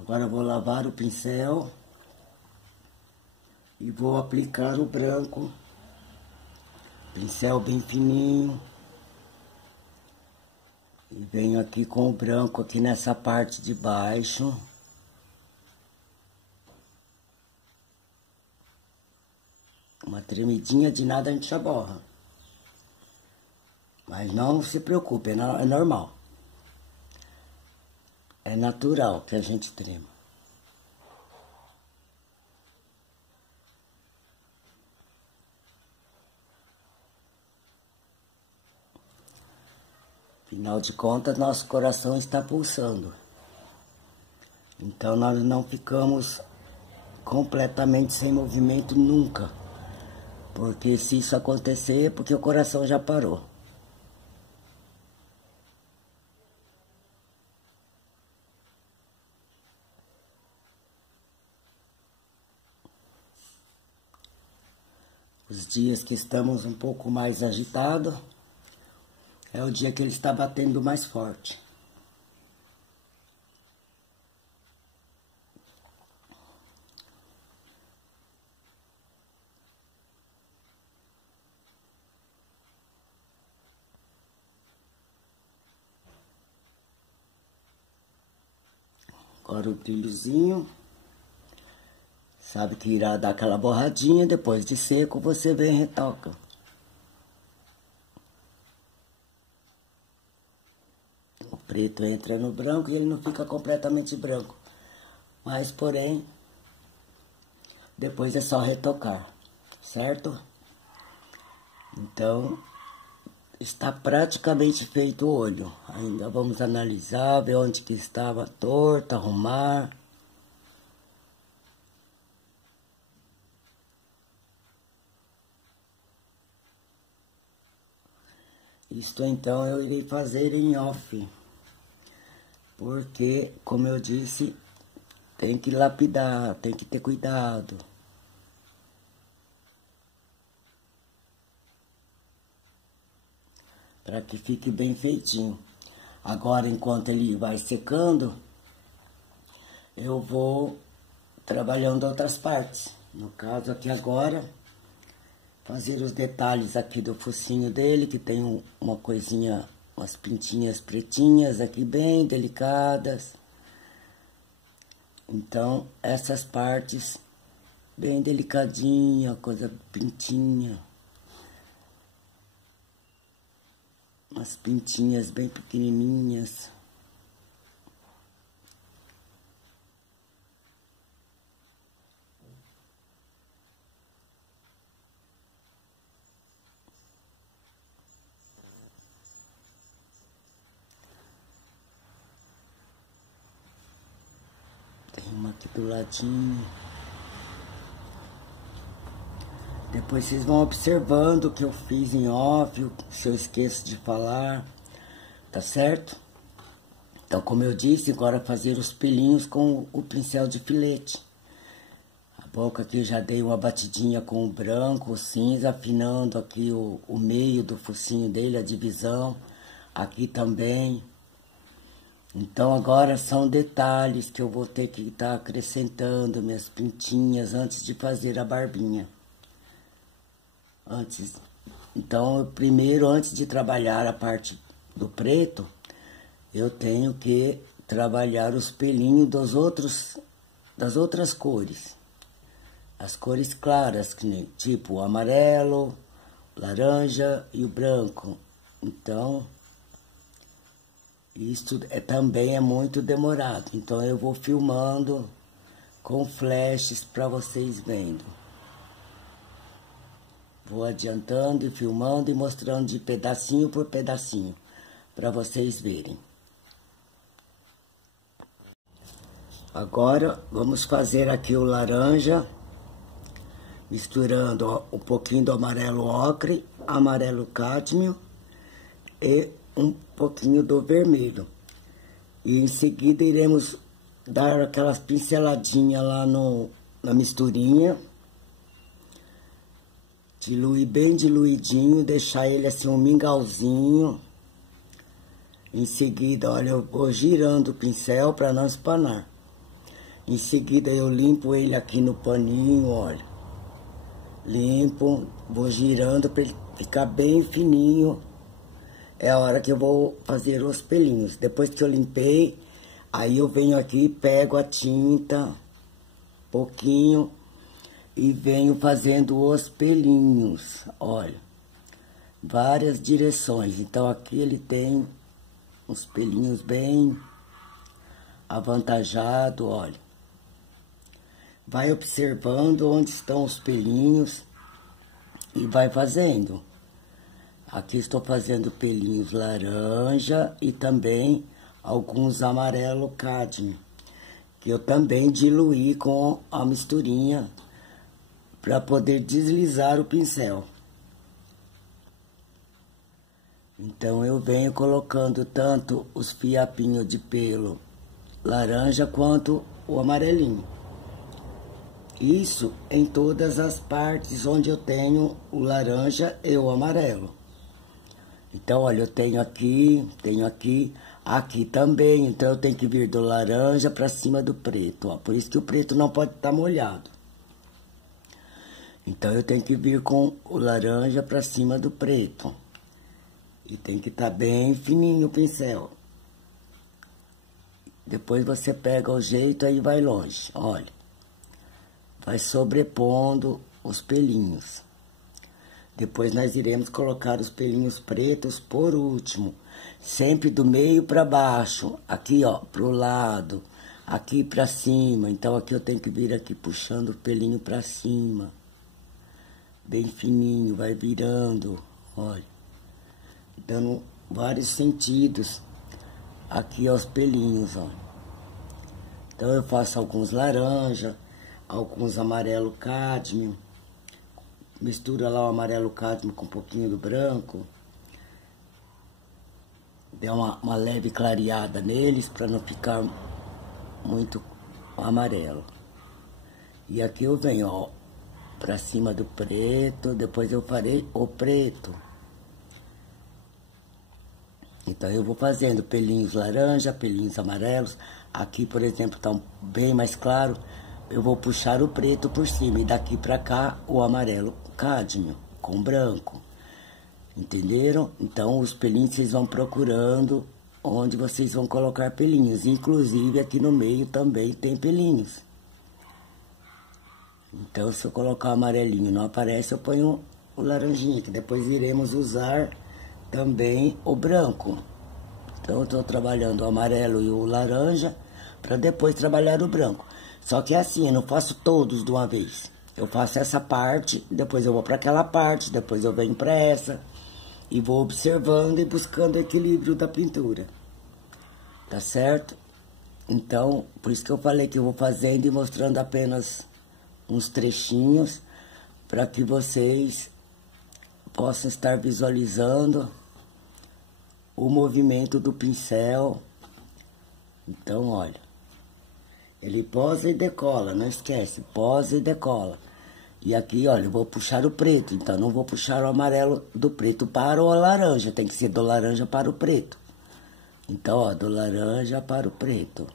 Agora eu vou lavar o pincel e vou aplicar o branco. Pincel bem fininho. E venho aqui com o branco aqui nessa parte de baixo. Uma tremidinha de nada a gente já borra. Mas não se preocupe, é normal. É natural que a gente trema. Afinal de contas, nosso coração está pulsando. Então, nós não ficamos completamente sem movimento nunca. Porque se isso acontecer, é porque o coração já parou. Os dias que estamos um pouco mais agitados, é o dia que ele está batendo mais forte. Agora o brilhozinho. Sabe que irá dar aquela borradinha, depois de seco você vem e retoca. O preto entra no branco e ele não fica completamente branco. Mas, porém, depois é só retocar, certo? Então, está praticamente feito o olho. Ainda vamos analisar, ver onde que estava torto, arrumar. Isto então eu irei fazer em off, porque, como eu disse, tem que lapidar, tem que ter cuidado. Para que fique bem feitinho. Agora, enquanto ele vai secando, eu vou trabalhando outras partes. No caso aqui agora, fazer os detalhes aqui do focinho dele, que tem uma coisinha, umas pintinhas pretinhas aqui bem delicadas. Então, essas partes bem delicadinha, coisa pintinha. Umas pintinhas bem pequenininhas. Uma aqui do ladinho. Depois vocês vão observando o que eu fiz em off, se eu esqueço de falar, tá certo? Então, como eu disse, agora fazer os pelinhos com o pincel de filete. A boca aqui eu já dei uma batidinha com o branco, o cinza, afinando aqui o meio do focinho dele, a divisão. Aqui também. Então, agora são detalhes que eu vou ter que estar acrescentando minhas pintinhas antes de fazer a barbinha. Então, primeiro, antes de trabalhar a parte do preto, eu tenho que trabalhar os pelinhos das outras cores. As cores claras, tipo o amarelo, o laranja e o branco. Então, isso também é muito demorado. Então, eu vou filmando com flashes para vocês vendo. Vou adiantando e filmando e mostrando de pedacinho por pedacinho, para vocês verem. Agora, vamos fazer aqui o laranja, misturando ó, um pouquinho do amarelo ocre, amarelo cádmio e um pouquinho do vermelho. E em seguida iremos dar aquelas pinceladinhas lá na misturinha. Diluir bem diluidinho, deixar ele assim um mingauzinho. Em seguida, olha, eu vou girando o pincel para não espanar. Em seguida, eu limpo ele aqui no paninho, olha. Limpo, vou girando para ele ficar bem fininho. É a hora que eu vou fazer os pelinhos. Depois que eu limpei, aí eu venho aqui, pego a tinta, pouquinho, e venho fazendo os pelinhos, olha. Várias direções. Então, aqui ele tem uns pelinhos bem avantajados, olha. Vai observando onde estão os pelinhos e vai fazendo. Aqui estou fazendo pelinhos laranja e também alguns amarelo cádmio, que eu também diluí com a misturinha para poder deslizar o pincel. Então, eu venho colocando tanto os fiapinhos de pelo laranja quanto o amarelinho. Isso em todas as partes onde eu tenho o laranja e o amarelo. Então, olha, eu tenho aqui, aqui também. Então, eu tenho que vir do laranja para cima do preto, ó. Por isso que o preto não pode estar molhado. Então, eu tenho que vir com o laranja para cima do preto. E tem que estar bem fininho o pincel. Depois você pega o jeito aí vai longe, olha. Vai sobrepondo os pelinhos. Depois nós iremos colocar os pelinhos pretos por último. Sempre do meio para baixo. Aqui, ó, pro lado. Aqui para cima. Então, aqui eu tenho que vir aqui puxando o pelinho para cima. Bem fininho, vai virando, olha. Dando vários sentidos aqui aos pelinhos, ó. Então, eu faço alguns laranja, alguns amarelo cádmio. Mistura lá o amarelo cádmio com um pouquinho do branco. Dê uma leve clareada neles para não ficar muito amarelo. E aqui eu venho, ó, pra cima do preto, depois eu farei o preto. Então, eu vou fazendo pelinhos laranja, pelinhos amarelos. Aqui, por exemplo, tá bem mais claro. Eu vou puxar o preto por cima e daqui pra cá o amarelo cádmio com branco. Entenderam? Então, os pelinhos vocês vão procurando onde vocês vão colocar pelinhos. Inclusive, aqui no meio também tem pelinhos. Então, se eu colocar o amarelinho não aparece, eu ponho o laranjinha, que depois iremos usar também o branco. Então, eu estou trabalhando o amarelo e o laranja para depois trabalhar o branco. Só que é assim, eu não faço todos de uma vez. Eu faço essa parte, depois eu vou para aquela parte, depois eu venho para essa. E vou observando e buscando o equilíbrio da pintura. Tá certo? Então, por isso que eu falei que eu vou fazendo e mostrando apenas uns trechinhos, para que vocês possam estar visualizando o movimento do pincel. Então, olha. Ele posa e decola, não esquece, posa e decola. E aqui, olha, eu vou puxar o preto, então não vou puxar o amarelo do preto para o laranja, tem que ser do laranja para o preto. Então, ó, do laranja para o preto.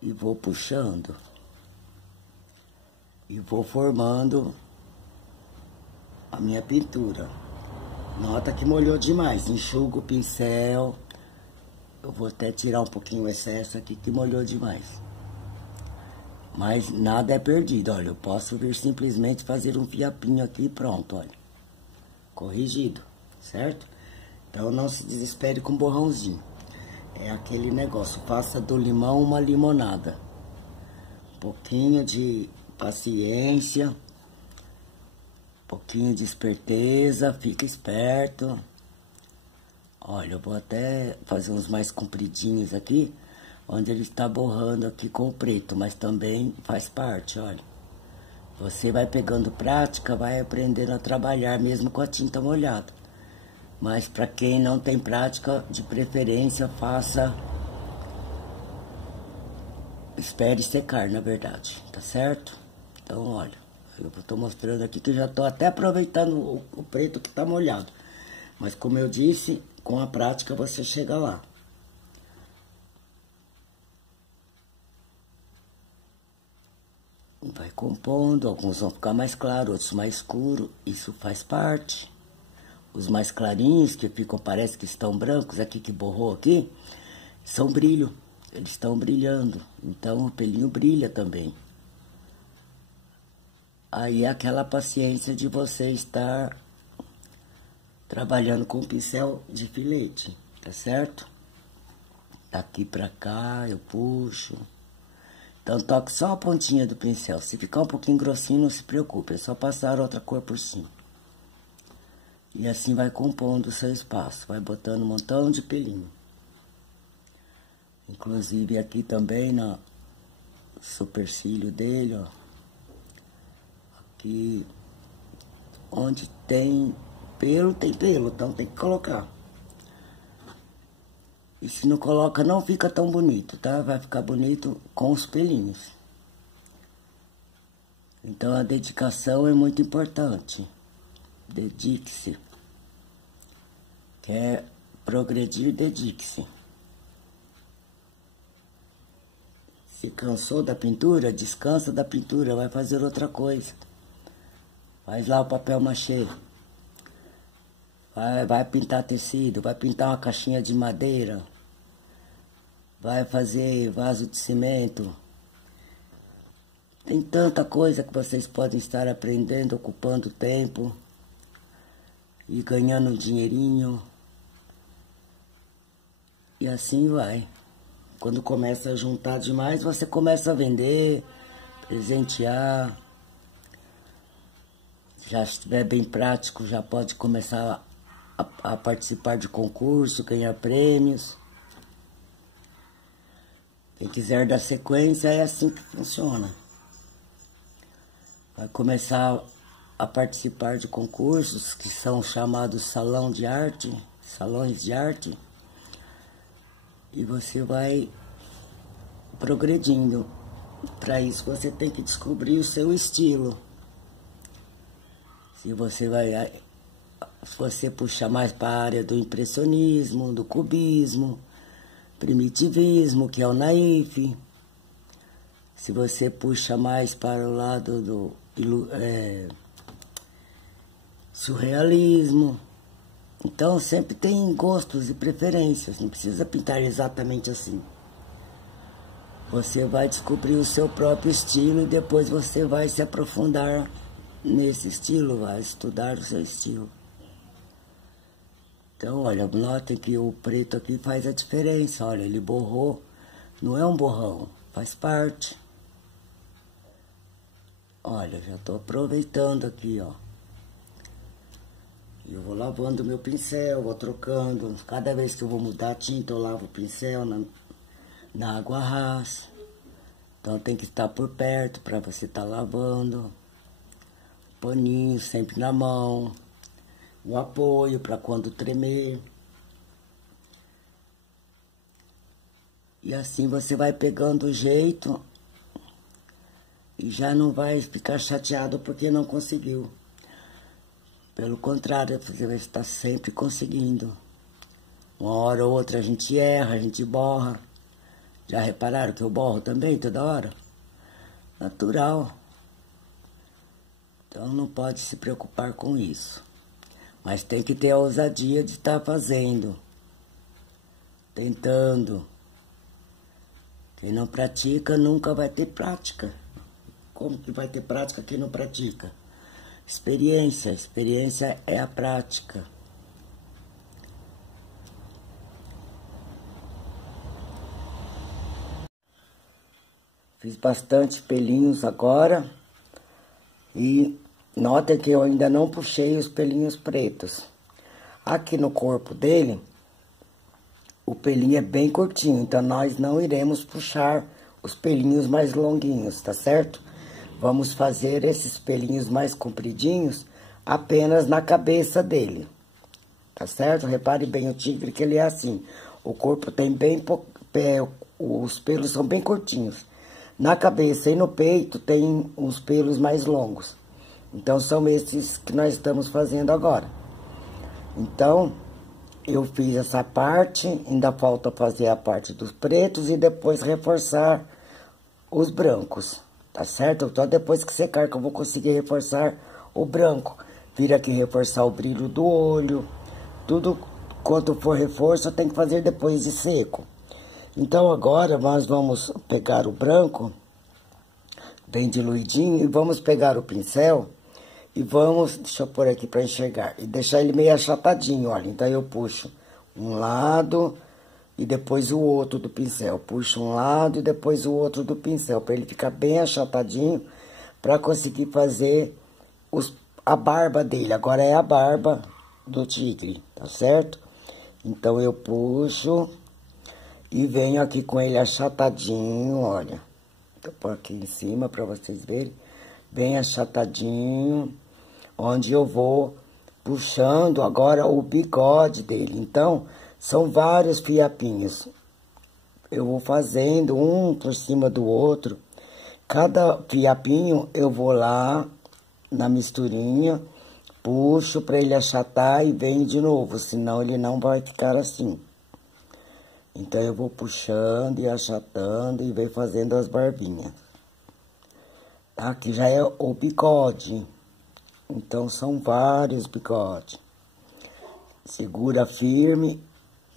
E vou puxando. E vou formando a minha pintura. Nota que molhou demais, enxugo o pincel. Eu vou até tirar um pouquinho o excesso aqui que molhou demais. Mas nada é perdido, olha. Eu posso vir simplesmente fazer um fiapinho aqui e pronto, olha. Corrigido, certo? Então, não se desespere com borrãozinho. É aquele negócio, faça do limão uma limonada. Um pouquinho de paciência. Um pouquinho de esperteza, fica esperto. Olha, eu vou até fazer uns mais compridinhos aqui, onde ele está borrando aqui com o preto, mas também faz parte, olha. Você vai pegando prática, vai aprendendo a trabalhar mesmo com a tinta molhada. Mas para quem não tem prática, de preferência, faça... Espere secar, na verdade, tá certo? Então, olha, eu tô mostrando aqui que eu já tô até aproveitando o preto que tá molhado. Mas como eu disse, com a prática você chega lá. Vai compondo, alguns vão ficar mais claros, outros mais escuros, isso faz parte. Os mais clarinhos, que ficam, parece que estão brancos, aqui que borrou aqui, são brilho, eles estão brilhando, então o pelinho brilha também. Aí é aquela paciência de você estar trabalhando com pincel de filete, tá certo? Daqui pra cá eu puxo. Então toque só a pontinha do pincel. Se ficar um pouquinho grossinho, não se preocupe, é só passar outra cor por cima. E assim vai compondo o seu espaço, vai botando um montão de pelinho. Inclusive aqui também no supercílio dele, ó. Aqui onde tem pelo, então tem que colocar. E se não coloca, não fica tão bonito, tá? Vai ficar bonito com os pelinhos. Então a dedicação é muito importante. Dedique-se. Quer progredir, dedique-se. Se cansou da pintura, descansa da pintura, vai fazer outra coisa. Faz lá o papel machê. Vai pintar tecido, vai pintar uma caixinha de madeira. Vai fazer vaso de cimento. Tem tanta coisa que vocês podem estar aprendendo, ocupando tempo e ganhando dinheirinho. E assim vai. Quando começa a juntar demais, você começa a vender, presentear. Já estiver bem prático, já pode começar a participar de concurso, ganhar prêmios. Quem quiser dar sequência, é assim que funciona. Vai começar a participar de concursos que são chamados salões de arte. E você vai progredindo. Para isso você tem que descobrir o seu estilo. Se você puxa mais para a área do impressionismo, do cubismo, primitivismo, que é o naif. Se você puxa mais para o lado do surrealismo. Então sempre tem gostos e preferências, não precisa pintar exatamente assim. Você vai descobrir o seu próprio estilo e depois você vai se aprofundar nesse estilo, vai estudar o seu estilo. Então, olha, notem que o preto aqui faz a diferença. Olha, ele borrou, não é um borrão, faz parte. Olha, já tô aproveitando aqui, ó. Eu vou lavando meu pincel, vou trocando. Cada vez que eu vou mudar a tinta, eu lavo o pincel na água rasa. Então tem que estar por perto para você estar lavando. Paninho sempre na mão. O apoio para quando tremer. E assim você vai pegando o jeito e já não vai ficar chateado porque não conseguiu. Pelo contrário, você vai estar sempre conseguindo. Uma hora ou outra a gente erra, a gente borra. Já repararam que eu borro também toda hora? Natural. Então não pode se preocupar com isso. Mas tem que ter a ousadia de estar fazendo. Tentando. Quem não pratica nunca vai ter prática. Como que vai ter prática quem não pratica? Experiência. Experiência é a prática. Fiz bastante pelinhos agora. E notem que eu ainda não puxei os pelinhos pretos. Aqui no corpo dele, o pelinho é bem curtinho, então nós não iremos puxar os pelinhos mais longuinhos, tá certo? Vamos fazer esses pelinhos mais compridinhos apenas na cabeça dele, tá certo? Repare bem o tigre que ele é assim, o corpo tem bem os pelos são bem curtinhos. Na cabeça e no peito tem uns pelos mais longos. Então, são esses que nós estamos fazendo agora. Então, eu fiz essa parte, ainda falta fazer a parte dos pretos e depois reforçar os brancos, tá certo? Só depois que secar que eu vou conseguir reforçar o branco. Vir aqui reforçar o brilho do olho, tudo quanto for reforço tem que fazer depois de seco. Então, agora nós vamos pegar o branco, bem diluidinho, e vamos pegar o pincel e vamos, deixa eu pôr aqui para enxergar, e deixar ele meio achatadinho, olha. Então, eu puxo um lado e depois o outro do pincel. Puxo um lado e depois o outro do pincel, para ele ficar bem achatadinho, para conseguir fazer a barba dele. Agora é a barba do tigre, tá certo? Então, eu puxo e venho aqui com ele achatadinho, olha. Vou pôr aqui em cima para vocês verem. Bem achatadinho. Onde eu vou puxando agora o bigode dele. Então, são vários fiapinhos. Eu vou fazendo um por cima do outro. Cada fiapinho eu vou lá na misturinha, puxo para ele achatar e venho de novo. Senão ele não vai ficar assim. Então, eu vou puxando e achatando e venho fazendo as barbinhas. Aqui já é o bigode. Então, são vários bigodes. Segura firme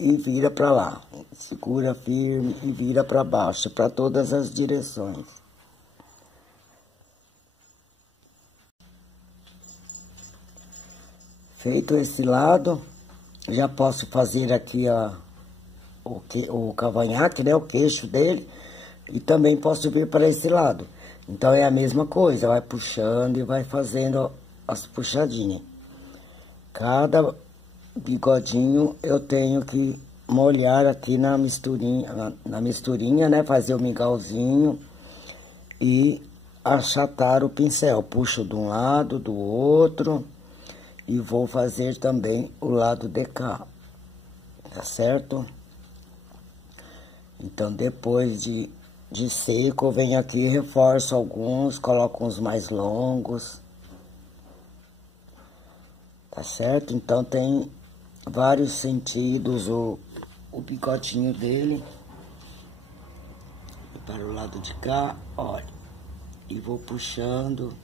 e vira pra lá. Segura firme e vira pra baixo, pra todas as direções. Feito esse lado, já posso fazer aqui o cavanhaque, né? O queixo dele. E também posso vir para esse lado. Então, é a mesma coisa. Vai puxando e vai fazendo as puxadinhas. Cada bigodinho eu tenho que molhar aqui na misturinha, né? Fazer o mingauzinho e achatar o pincel. Puxo de um lado, do outro e vou fazer também o lado de cá, tá certo? Então, depois de seco, eu venho aqui e reforço alguns, coloco uns mais longos. Tá certo? Então, tem vários sentidos o bigodinho dele. Para o lado de cá, olha. E vou puxando.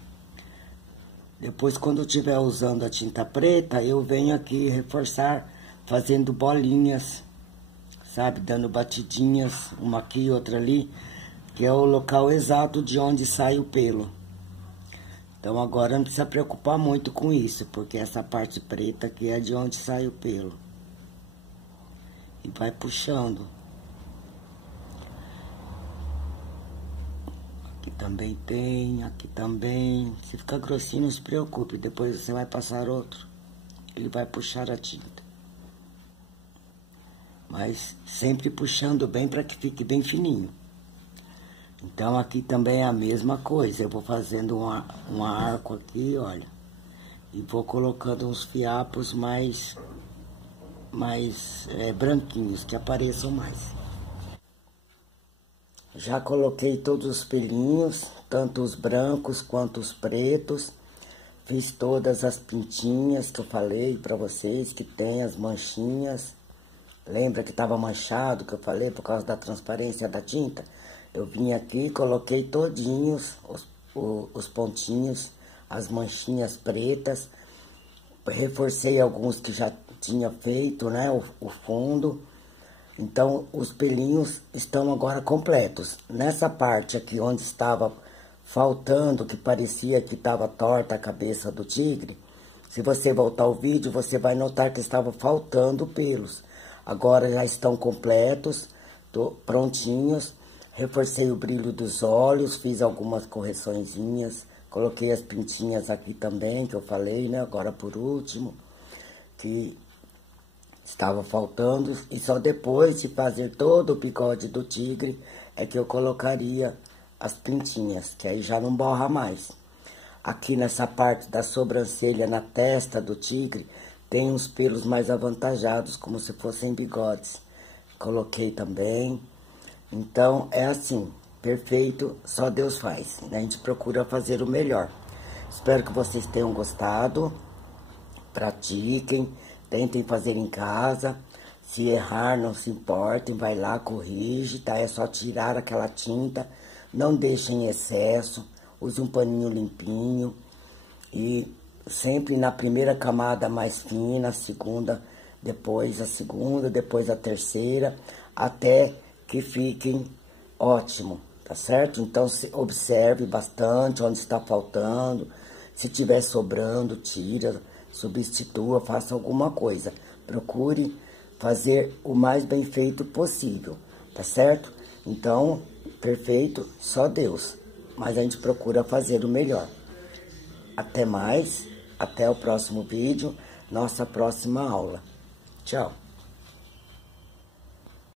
Depois, quando eu estiver usando a tinta preta, eu venho aqui reforçar, fazendo bolinhas, sabe? Dando batidinhas, uma aqui e outra ali, que é o local exato de onde sai o pelo. Então, agora não precisa preocupar muito com isso, porque essa parte preta aqui é de onde sai o pelo. E vai puxando. Aqui também tem, aqui também. Se ficar grossinho, não se preocupe, depois você vai passar outro. Ele vai puxar a tinta. Mas sempre puxando bem para que fique bem fininho. Então, aqui também é a mesma coisa. Eu vou fazendo um arco aqui, olha. E vou colocando uns fiapos mais branquinhos, que apareçam mais. Já coloquei todos os pelinhos, tanto os brancos quanto os pretos. Fiz todas as pintinhas que eu falei pra vocês, que tem as manchinhas. Lembra que tava manchado, que eu falei, por causa da transparência da tinta? Eu vim aqui, coloquei todinhos os pontinhos, as manchinhas pretas. Reforcei alguns que já tinha feito, né, o fundo. Então, os pelinhos estão agora completos. Nessa parte aqui, onde estava faltando, que parecia que estava torta a cabeça do tigre, se você voltar o vídeo, você vai notar que estava faltando pelos. Agora já estão completos, prontinhos. Reforcei o brilho dos olhos, fiz algumas correçõezinhas, coloquei as pintinhas aqui também, que eu falei, né? Agora por último, que estava faltando, e só depois de fazer todo o bigode do tigre é que eu colocaria as pintinhas, que aí já não borra mais. Aqui nessa parte da sobrancelha, na testa do tigre, tem uns pelos mais avantajados, como se fossem bigodes. Coloquei também. Então, é assim, perfeito, só Deus faz, né? A gente procura fazer o melhor. Espero que vocês tenham gostado. Pratiquem, tentem fazer em casa. Se errar, não se importem, vai lá, corrige, tá? É só tirar aquela tinta, não deixem em excesso, use um paninho limpinho. E sempre na primeira camada mais fina, a segunda, depois a terceira, até que fiquem ótimo, tá certo? Então, observe bastante onde está faltando. Se tiver sobrando, tira, substitua, faça alguma coisa. Procure fazer o mais bem feito possível, tá certo? Então, perfeito, só Deus. Mas a gente procura fazer o melhor. Até mais, até o próximo vídeo, nossa próxima aula. Tchau!